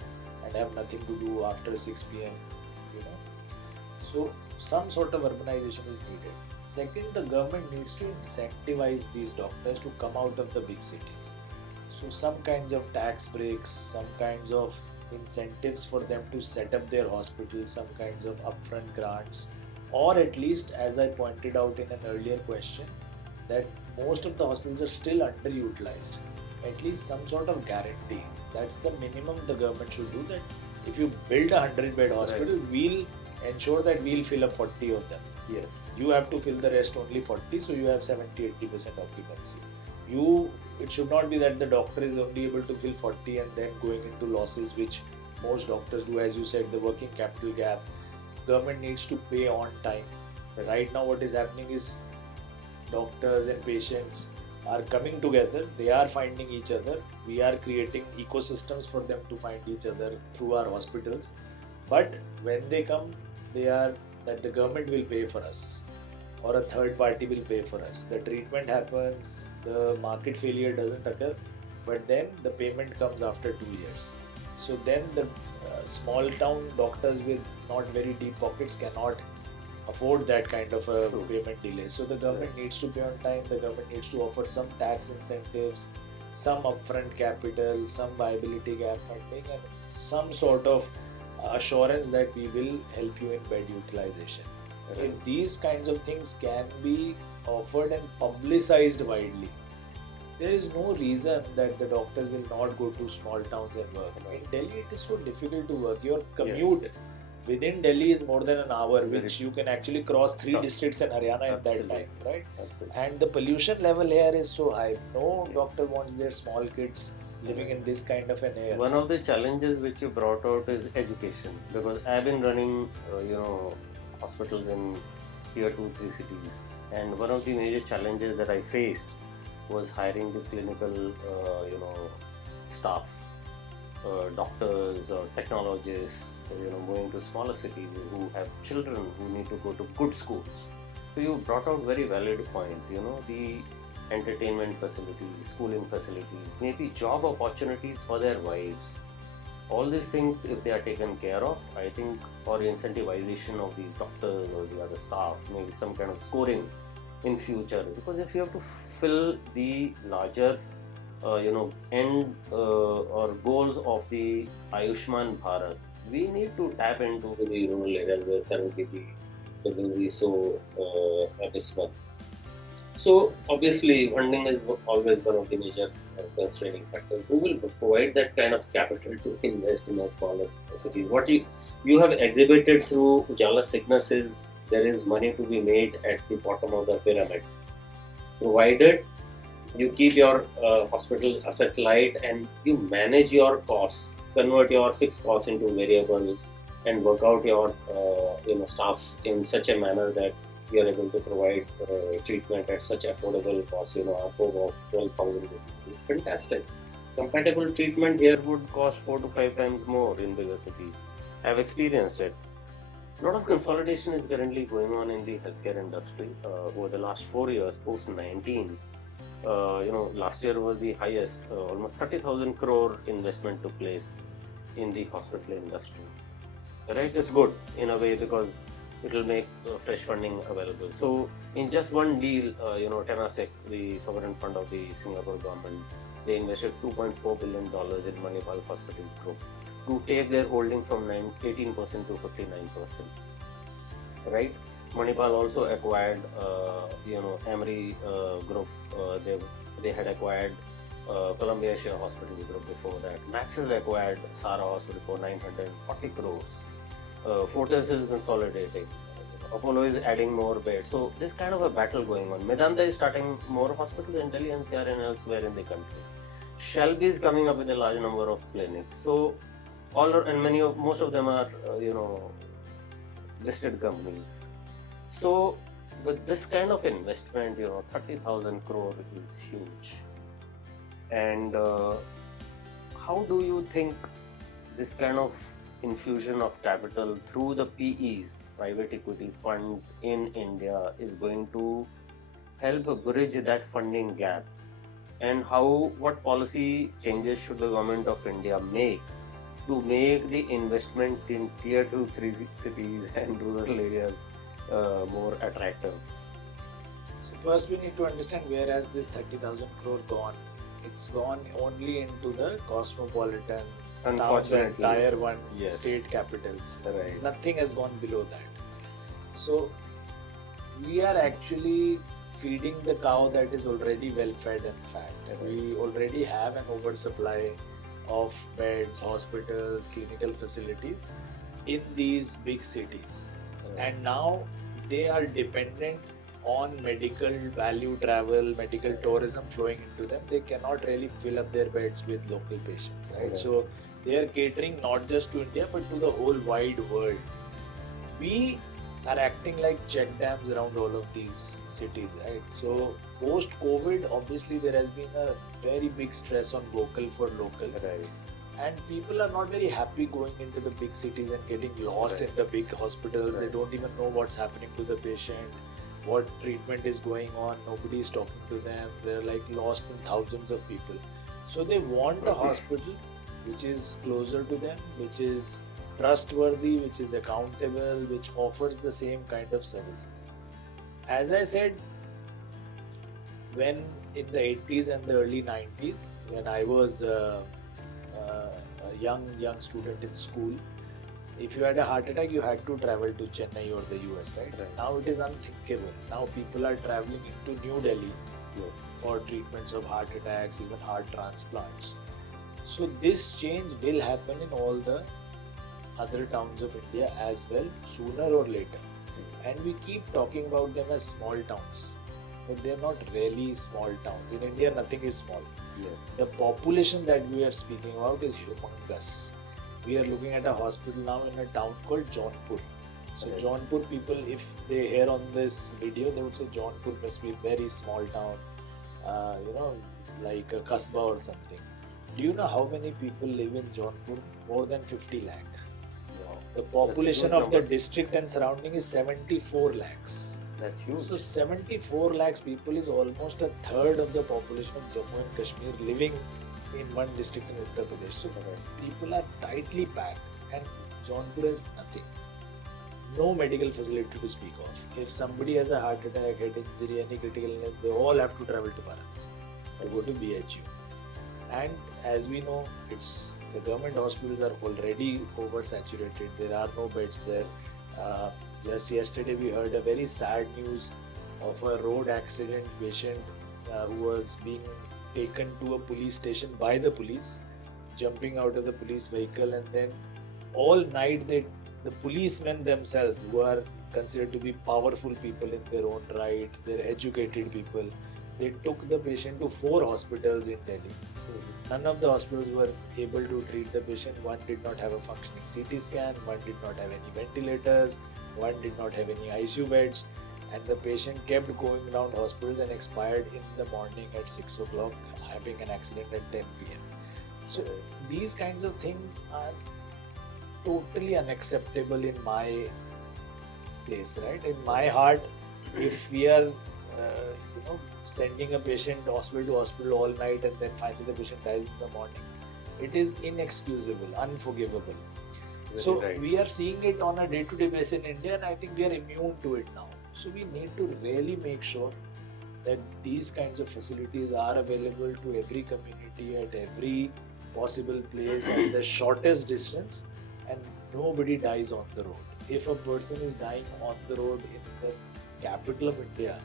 and have nothing to do after 6 p.m. So some sort of urbanization is needed. Second, the government needs to incentivize these doctors to come out of the big cities. So some kinds of tax breaks, some kinds of incentives for them to set up their hospitals, some kinds of upfront grants, or at least, as I pointed out in an earlier question, that most of the hospitals are still underutilized. At least some sort of guarantee. That's the minimum the government should do, that if you build a 100-bed hospital, Right. we'll ensure that we'll fill up 40 of them. Yes. You have to fill the rest only 40, so you have 70-80% occupancy. It should not be that the doctor is only able to fill 40 and then going into losses, which most doctors do. As you said, the working capital gap. Government needs to pay on time. Right now what is happening is doctors and patients are coming together, they are finding each other, we are creating ecosystems for them to find each other through our hospitals. But when they come, they are that the government will pay for us or a third party will pay for us. The treatment happens, the market failure doesn't occur, but then the payment comes after 2 years. So then the small town doctors with not very deep pockets cannot afford that kind of a True. payment delay. So the government needs to pay on time, the government needs to offer some tax incentives, some upfront capital, some viability gap funding, and some sort of assurance that we will help you in bed utilization. Right. If these kinds of things can be offered and publicized widely, there is no reason that the doctors will not go to small towns and work. In Delhi, it is so difficult to work. Your commute within Delhi is more than an hour, which you can actually cross 3 districts in Haryana in that time, right? Absolutely. And the pollution level here is so high. No doctor wants their small kids living in this kind of an air. One of the challenges which you brought out is education, because I've been running, hospitals in tier 2, 3 cities, and one of the major challenges that I faced was hiring the clinical, staff, doctors or technologists, moving to smaller cities who have children who need to go to good schools. So you brought out very valid point, the entertainment facilities, schooling facilities, maybe job opportunities for their wives. All these things, if they are taken care of, I think, or incentivization of these doctors or the other staff, maybe some kind of scoring in future. Because if you have to fill the larger, end or goals of the Ayushman Bharat, we need to tap into the rural areas where currently the delivery is so abysmal. So obviously funding is always one of the major constraining factors. Who will provide that kind of capital to invest in a smaller city? What you have exhibited through Ujala Cygnus is there is money to be made at the bottom of the pyramid, provided you keep your hospital asset light and you manage your costs, convert your fixed costs into variable, and work out your staff in such a manner that you are able to provide treatment at such affordable cost. ARPO of 12,000 rupees. Fantastic. Compatible treatment here would cost 4 to 5 times more in bigger cities. I have experienced it. A lot of consolidation is currently going on in the healthcare industry over the last 4 years, post-19. Last year was the highest, almost 30,000 crore investment took place in the hospital industry. Right, it's good in a way because it will make fresh funding available. So in just one deal, Temasek, the sovereign fund of the Singapore government, they invested $2.4 billion in Manipal Hospitals Group to take their holding from 18% to 59%. Right? Manipal also acquired, Emory Group. They had acquired Columbia Share Hospitals Group before that. Max has acquired Sara Hospital for 940 crores. Fortis is consolidating. Apollo is adding more beds. So this kind of a battle going on. Medanta is starting more hospitals in Delhi NCR and elsewhere in the country. Shelby is coming up with a large number of clinics. So most of them are listed companies. So with this kind of investment, 30,000 crore is huge. And how do you think this kind of infusion of capital through the PEs, private equity funds in India, is going to help bridge that funding gap? And what policy changes should the government of India make to make the investment in tier 2, 3 cities and rural areas more attractive? So first we need to understand where has this 30,000 crore gone. It's gone only into the cosmopolitan towns and tier 1 state capitals. Right. Nothing has gone below that. So we are actually feeding the cow that is already well fed and fat. We already have an oversupply of beds, hospitals, clinical facilities in these big cities. And now they are dependent on medical value travel, medical tourism flowing into them. They cannot really fill up their beds with local patients, right? So they are catering not just to India but to the whole wide world. We are acting like check dams around all of these cities, right? So post-COVID, obviously there has been a very big stress on vocal for local. Right. And people are not very happy going into the big cities and getting lost in the big hospitals. They don't even know what's happening to the patient, what treatment is going on. Nobody is talking to them. They're like lost in thousands of people. So they want a hospital which is closer to them, which is trustworthy, which is accountable, which offers the same kind of services. As I said, when in the 80s and the early 90s, when I was a young student in school, If you had a heart attack, you had to travel to Chennai or the US, right? Right. Now it is unthinkable. Now people are traveling into New Delhi Yes. for treatments of heart attacks, even heart transplants. So this change will happen in all the other towns of India as well, sooner or later. And we keep talking about them as small towns, but they're not really small towns. In India, nothing is small. Yes. The population that we are speaking about is humongous. We are looking at a hospital now in a town called Jaunpur. So Right. Jaunpur people, if they hear on this video, they would say Jaunpur must be a very small town, like a Kasbah or something. Do you know how many people live in Jaunpur? More than 50 lakh. Wow. The population huge of the number. district and surrounding is 74 lakhs. That's huge. So 74 lakhs people is almost a third of the population of Jammu and Kashmir living in one district in Uttar Pradesh. So people are tightly packed and Jaunpur has nothing. No medical facility to speak of. If somebody has a heart attack, head injury, any critical illness, they all have to travel to Varanasi or go to BHU. And as we know, the government hospitals are already oversaturated. There are no beds there. Just yesterday we heard a very sad news of a road accident patient who was being taken to a police station by the police, jumping out of the police vehicle, and then all night the policemen themselves, who are considered to be powerful people in their own right, they're educated people, they took the patient to 4 hospitals in Delhi. None of the hospitals were able to treat the patient. One did not have a functioning CT scan, one did not have any ventilators, one did not have any ICU beds, and the patient kept going around hospitals and expired in the morning at 6 o'clock, having an accident at 10 p.m. So these kinds of things are totally unacceptable in my place, right? In my heart, if we are sending a patient hospital to hospital all night and then finally the patient dies in the morning, it is inexcusable, unforgivable. So right. we are seeing it on a day-to-day basis in India, and I think we are immune to it now. So we need to really make sure that these kinds of facilities are available to every community at every possible place at the shortest distance, and nobody dies on the road. If a person is dying on the road in the capital of India,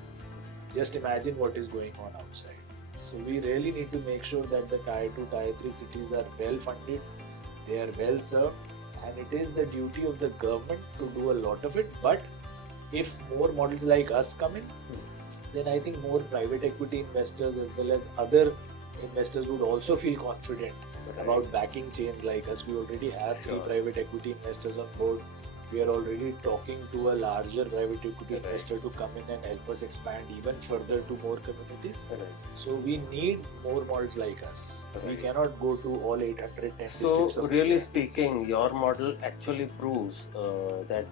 just imagine what is going on outside. So we really need to make sure that the Tier 2, Tier 3 cities are well funded, they are well served, and it is the duty of the government to do a lot of it. But if more models like us come in, then I think more private equity investors as well as other investors would also feel confident about backing chains like us. We already have 3 private equity investors on board. We are already talking to a larger private equity investor to come in and help us expand even further to more communities. So we need more models like us. We cannot go to all 810 districts. So really speaking, your model actually proves that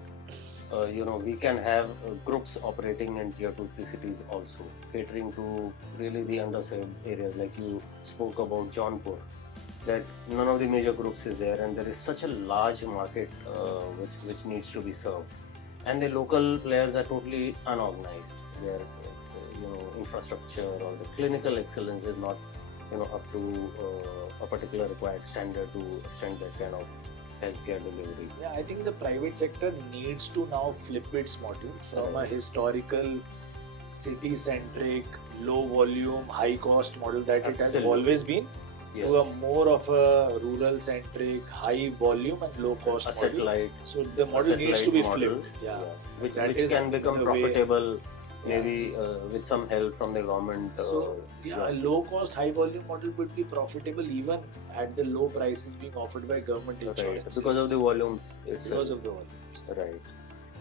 we can have groups operating in tier 2-3 cities also, catering to really the underserved areas, like you spoke about Jaunpur, that none of the major groups is there, and there is such a large market which needs to be served, and the local players are totally unorganized. Their infrastructure or the clinical excellence is not up to a particular required standard to extend that kind of healthcare delivery. Yeah, I think the private sector needs to now flip its model from a historical city-centric, low volume, high cost model that it has always been, to a more of a rural-centric, high volume and low cost model. Satellite. So the model needs to be flipped. Which can become profitable. Maybe with some help from the government. A low-cost, high-volume model would be profitable even at the low prices being offered by government insurance. Because of the volumes. Because of the volumes. Right.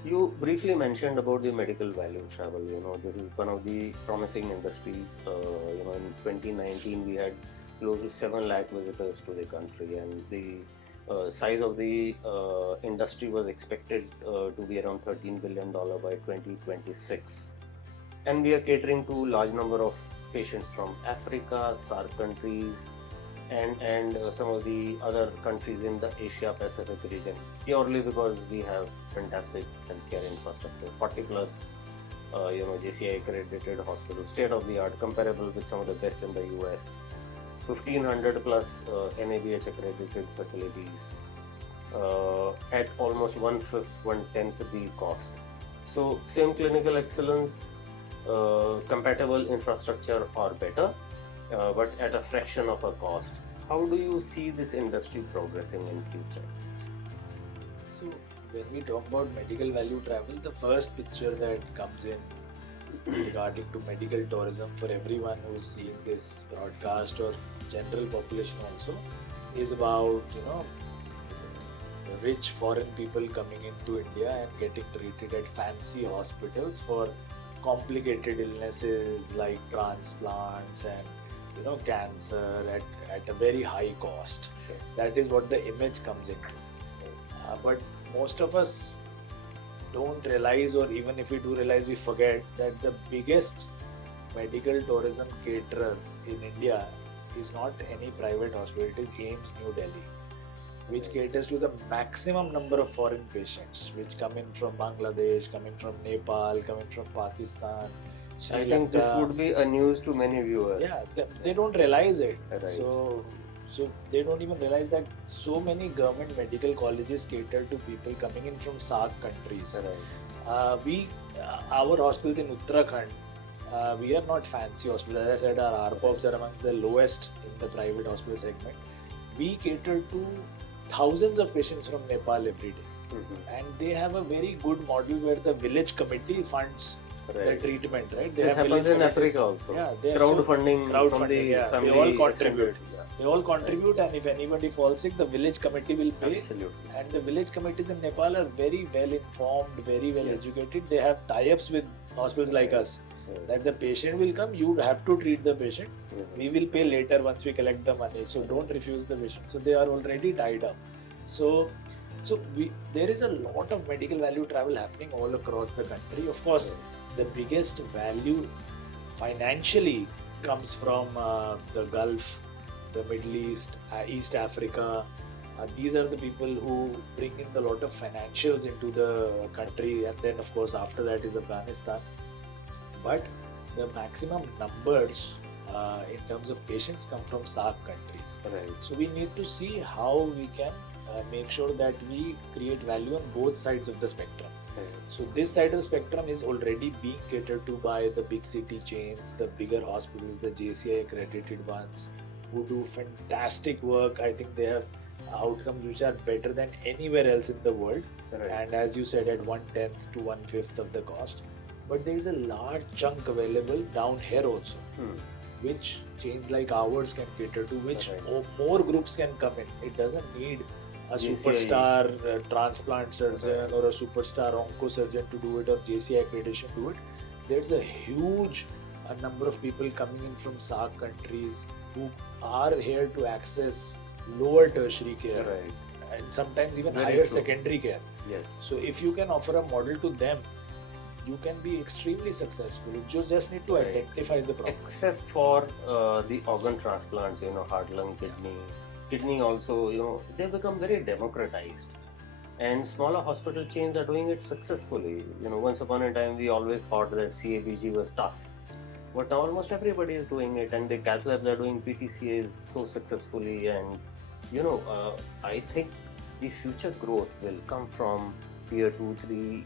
You briefly mentioned about the medical value travel. This is one of the promising industries. In 2019 we had close to 7 lakh visitors to the country, and the size of the industry was expected to be around $13 billion by 2026. And we are catering to large number of patients from Africa, SAARC countries, and some of the other countries in the Asia Pacific region, purely because we have fantastic healthcare infrastructure, 40 plus JCI accredited hospitals, state of the art, comparable with some of the best in the US, 1500 plus NABH accredited facilities, at almost 1/5, 1/10 the cost. So same clinical excellence, compatible infrastructure or better, but at a fraction of a cost. How do you see this industry progressing in future? So when we talk about medical value travel, the first picture that comes in regarding to medical tourism for everyone who's seeing this broadcast or general population also is about rich foreign people coming into India and getting treated at fancy hospitals for complicated illnesses like transplants and cancer at a very high cost. Sure. That is what the image comes into. But most of us don't realize, or even if we do realize, we forget that the biggest medical tourism caterer in India is not any private hospital, it is AIIMS New Delhi, which caters to the maximum number of foreign patients which come in from Bangladesh, coming from Nepal, coming from Pakistan, Sri I think this Lanka. would be a news to many viewers. Yeah, they don't realize it. Right. So they don't even realize that so many government medical colleges cater to people coming in from SAARC countries. Right. Our hospitals in Uttarakhand, we are not fancy hospitals. As I said, our RPOBs are amongst the lowest in the private hospital segment. We cater to thousands of patients from Nepal every day. Mm-hmm. And they have a very good model where the village committee funds the treatment, right? This happens in Africa also. Yeah, crowdfunding from the yeah, family. They all contribute. Yeah. They all contribute, and if anybody falls sick, the village committee will pay. Absolutely. And the village committees in Nepal are very well informed, very well educated. They have tie-ups with hospitals like us. That the patient will come, you have to treat the patient. We will pay later once we collect the money. So don't refuse the patient. So they are already tied up. So there is a lot of medical value travel happening all across the country. Of course, the biggest value financially comes from the Gulf, the Middle East, East Africa. These are the people who bring in a lot of financials into the country, and then of course after that is Afghanistan. But the maximum numbers in terms of patients come from SAARC countries. Right. So we need to see how we can make sure that we create value on both sides of the spectrum. So this side of the spectrum is already being catered to by the big city chains, the bigger hospitals, the JCI accredited ones, who do fantastic work. I think they have outcomes which are better than anywhere else in the world. Right. And as you said, at 1/10 to 1/5 of the cost. But there is a large chunk available down here also, which chains like ours can cater to, which more groups can come in. It doesn't need a superstar transplant surgeon or a superstar onco surgeon to do it, or JCI accreditation to do it. There's a huge number of people coming in from SAARC countries who are here to access lower tertiary care, and sometimes even higher secondary care. Yes. So if you can offer a model to them, you can be extremely successful. You just need to identify the problem. Except for the organ transplants, heart, lung, kidney also, they become very democratized. And smaller hospital chains are doing it successfully. Once upon a time, we always thought that CABG was tough. But now almost everybody is doing it, and the cath labs are doing PTCAs so successfully. And, I think the future growth will come from tier 2, 3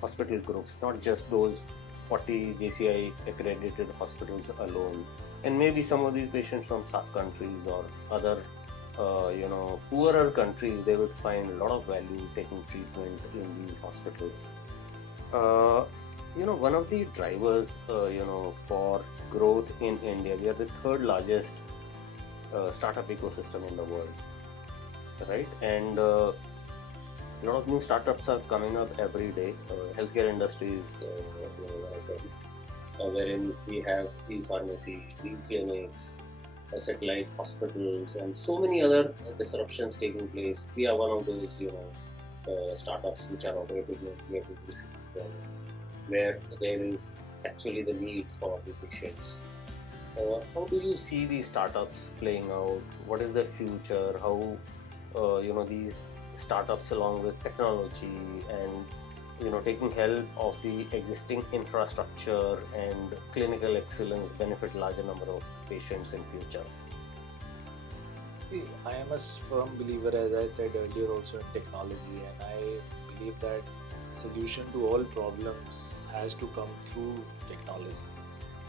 hospital groups, not just those 40 JCI accredited hospitals alone. And maybe some of these patients from SAARC countries or other, poorer countries, they would find a lot of value taking treatment in these hospitals. One of the drivers, for growth in India, we are the third largest startup ecosystem in the world, right? And a lot of new startups are coming up every day. Healthcare industries, wherein we have e-pharmacy, e-clinics, satellite hospitals, and so many other disruptions taking place. We are one of those, startups which are operating in where there is actually the need for the patients. How do you see these startups playing out? What is the future? How these startups, along with technology and taking help of the existing infrastructure and clinical excellence, benefit larger number of patients in future? See, I am a firm believer, as I said earlier, also in technology, and I believe that solution to all problems has to come through technology.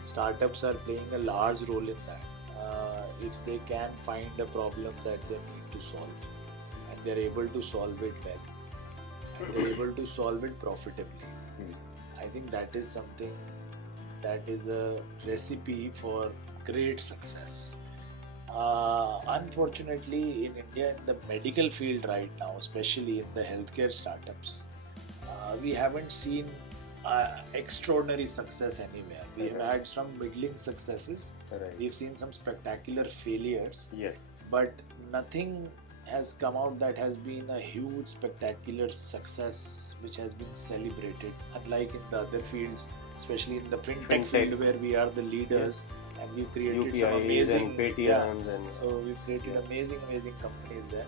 Startups are playing a large role in that. If they can find a problem that they need to solve, and they're able to solve it well, and they're able to solve it profitably, I think that is something that is a recipe for great success. Unfortunately, in India, in the medical field right now, especially in the healthcare startups, we haven't seen extraordinary success anywhere. We have had some middling successes. We've seen some spectacular failures. Yes. But nothing has come out that has been a huge spectacular success which has been celebrated, unlike in the other fields, especially in the fintech field where we are the leaders. Yes. And we've created UPIs some amazing and Paytm and so we've created amazing companies there.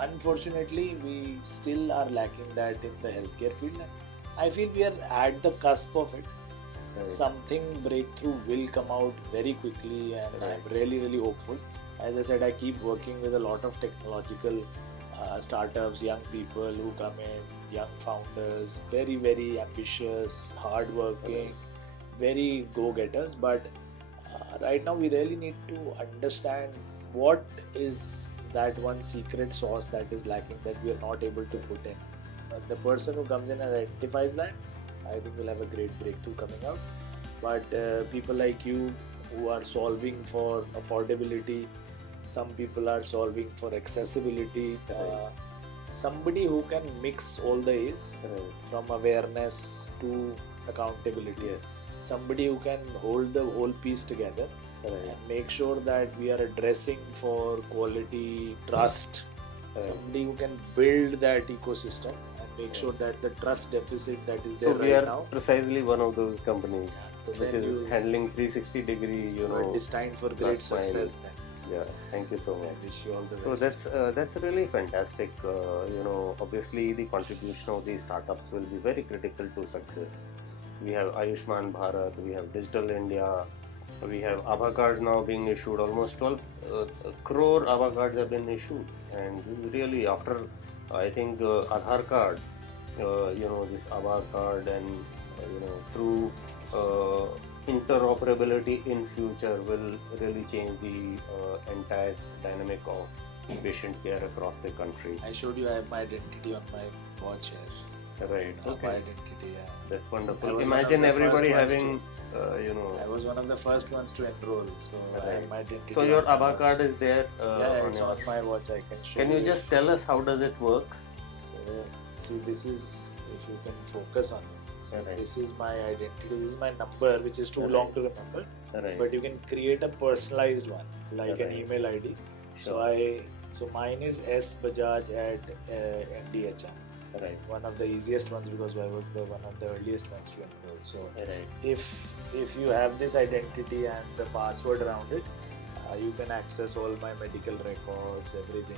Unfortunately, we still are lacking that in the healthcare field. I feel we are at the cusp of it. Something breakthrough will come out very quickly, and I'm really hopeful. As I said, I keep working with a lot of technological startups, young people who come in, young founders, very ambitious, hardworking, very go-getters. But right now, we really need to understand what is that one secret sauce that is lacking that we are not able to put in. And the person who comes in and identifies that, I think we'll have a great breakthrough coming out. But people like you who are solving for affordability, some people are solving for accessibility, somebody who can mix all the A's from awareness to accountability. Somebody who can hold the whole piece together and make sure that we are addressing for quality, trust. Somebody who can build that ecosystem and make sure that the trust deficit that is there we are now. Precisely one of those companies which is handling 360 degree, destined for great success then. Yeah, thank you so much. I wish you all the best. So that's really fantastic. Obviously the contribution of these startups will be very critical to success. We have Ayushman Bharat, we have Digital India, we have Aadhaar cards now being issued. Almost 12 crore Aadhaar cards have been issued, and this is really after I think Aadhaar card, this Aadhaar card, and through interoperability in future will really change the entire dynamic of patient care across the country. I showed you I have my identity on my watch here. Right. Okay. My identity. Yeah. That's wonderful. Imagine everybody having, I was one of the first ones to enroll, so I have my identity. So your Aadhaar card is there. It's on my watch. I can show. Can you just tell us how does it work? So, see, this is, if you can focus on it. So this is my identity. This is my number, which is too long to remember. But you can create a personalized one, like an email ID. So mine is S Bajaj at NDHM. One of the easiest ones because I was one of the earliest ones to enroll. So if you have this identity and the password around it, you can access all my medical records, everything.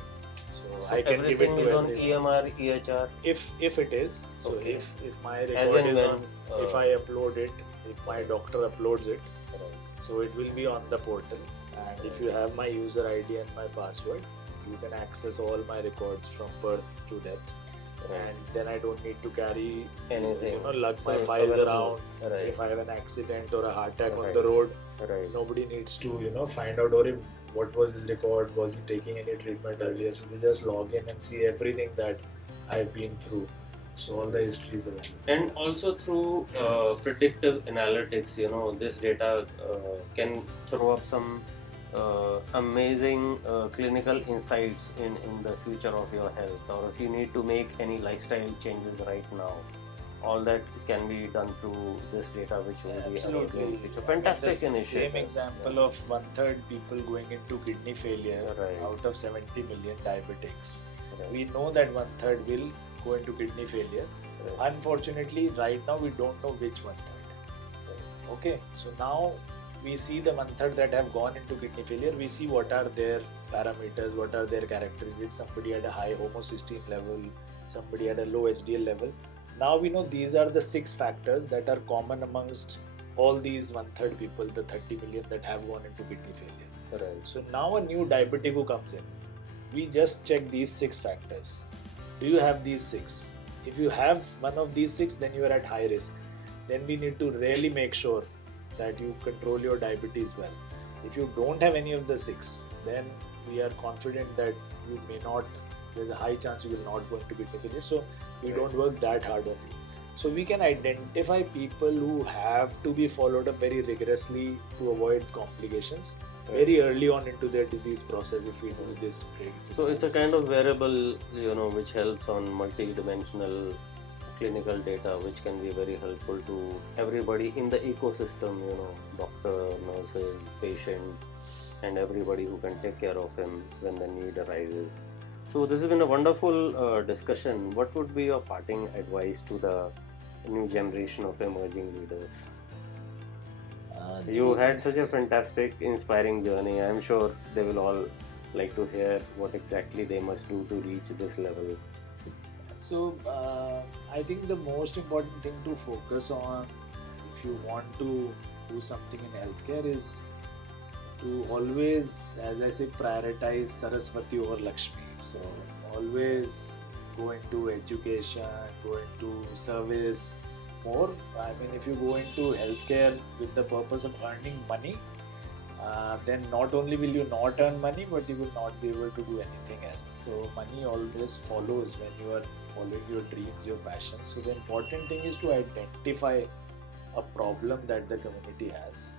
So I can give it to is on EMR, EHR. If it is, so if my record is on, if I upload it, if my doctor uploads it, so it will be on the portal. And if you have my user ID and my password, you can access all my records from birth to death. And then I don't need to carry anything, lug my files around. If I have an accident or a heart attack on the road, nobody needs to find out what was his record, was he taking any treatment earlier. So they just log in and see everything that I've been through. So all the history is available. And also through predictive analytics, this data can throw up some amazing clinical insights in the future of your health, or if you need to make any lifestyle changes right now, all that can be done through this data, which will be available in future. Fantastic initiative. Same example of 1/3 people going into kidney failure out of 70 million diabetics. We know that 1/3 will go into kidney failure. Unfortunately, right now we don't know which 1/3. Okay, so now we see the 1/3 that have gone into kidney failure. We see what are their parameters, what are their characteristics. Somebody had a high homocysteine level, somebody had a low HDL level. Now we know these are the 6 factors that are common amongst all these 1/3 people, the 30 million that have gone into kidney failure. So now a new diabetic who comes in, we just check these 6 factors. Do you have these 6? If you have one of these 6, then you are at high risk. Then we need to really make sure that you control your diabetes well. If you don't have any of the 6, then we are confident that you may not, there's a high chance you will not going to be deficient. So we don't work that hard on you. So we can identify people who have to be followed up very rigorously to avoid complications very early on into their disease process if we do this. So it's a kind of wearable, which helps on multi-dimensional clinical data, which can be very helpful to everybody in the ecosystem, doctor, nurses, patient, and everybody who can take care of him when the need arises. So this has been a wonderful discussion. What would be your parting advice to the new generation of emerging leaders? You had such a fantastic, inspiring journey. I'm sure they will all like to hear what exactly they must do to reach this level. So I think the most important thing to focus on if you want to do something in healthcare is to always, as I say, prioritize Saraswati over Lakshmi. So always go into education, go into service more. I mean, if you go into healthcare with the purpose of earning money, then not only will you not earn money, but you will not be able to do anything else. So money always follows when you are following your dreams, your passions. So the important thing is to identify a problem that the community has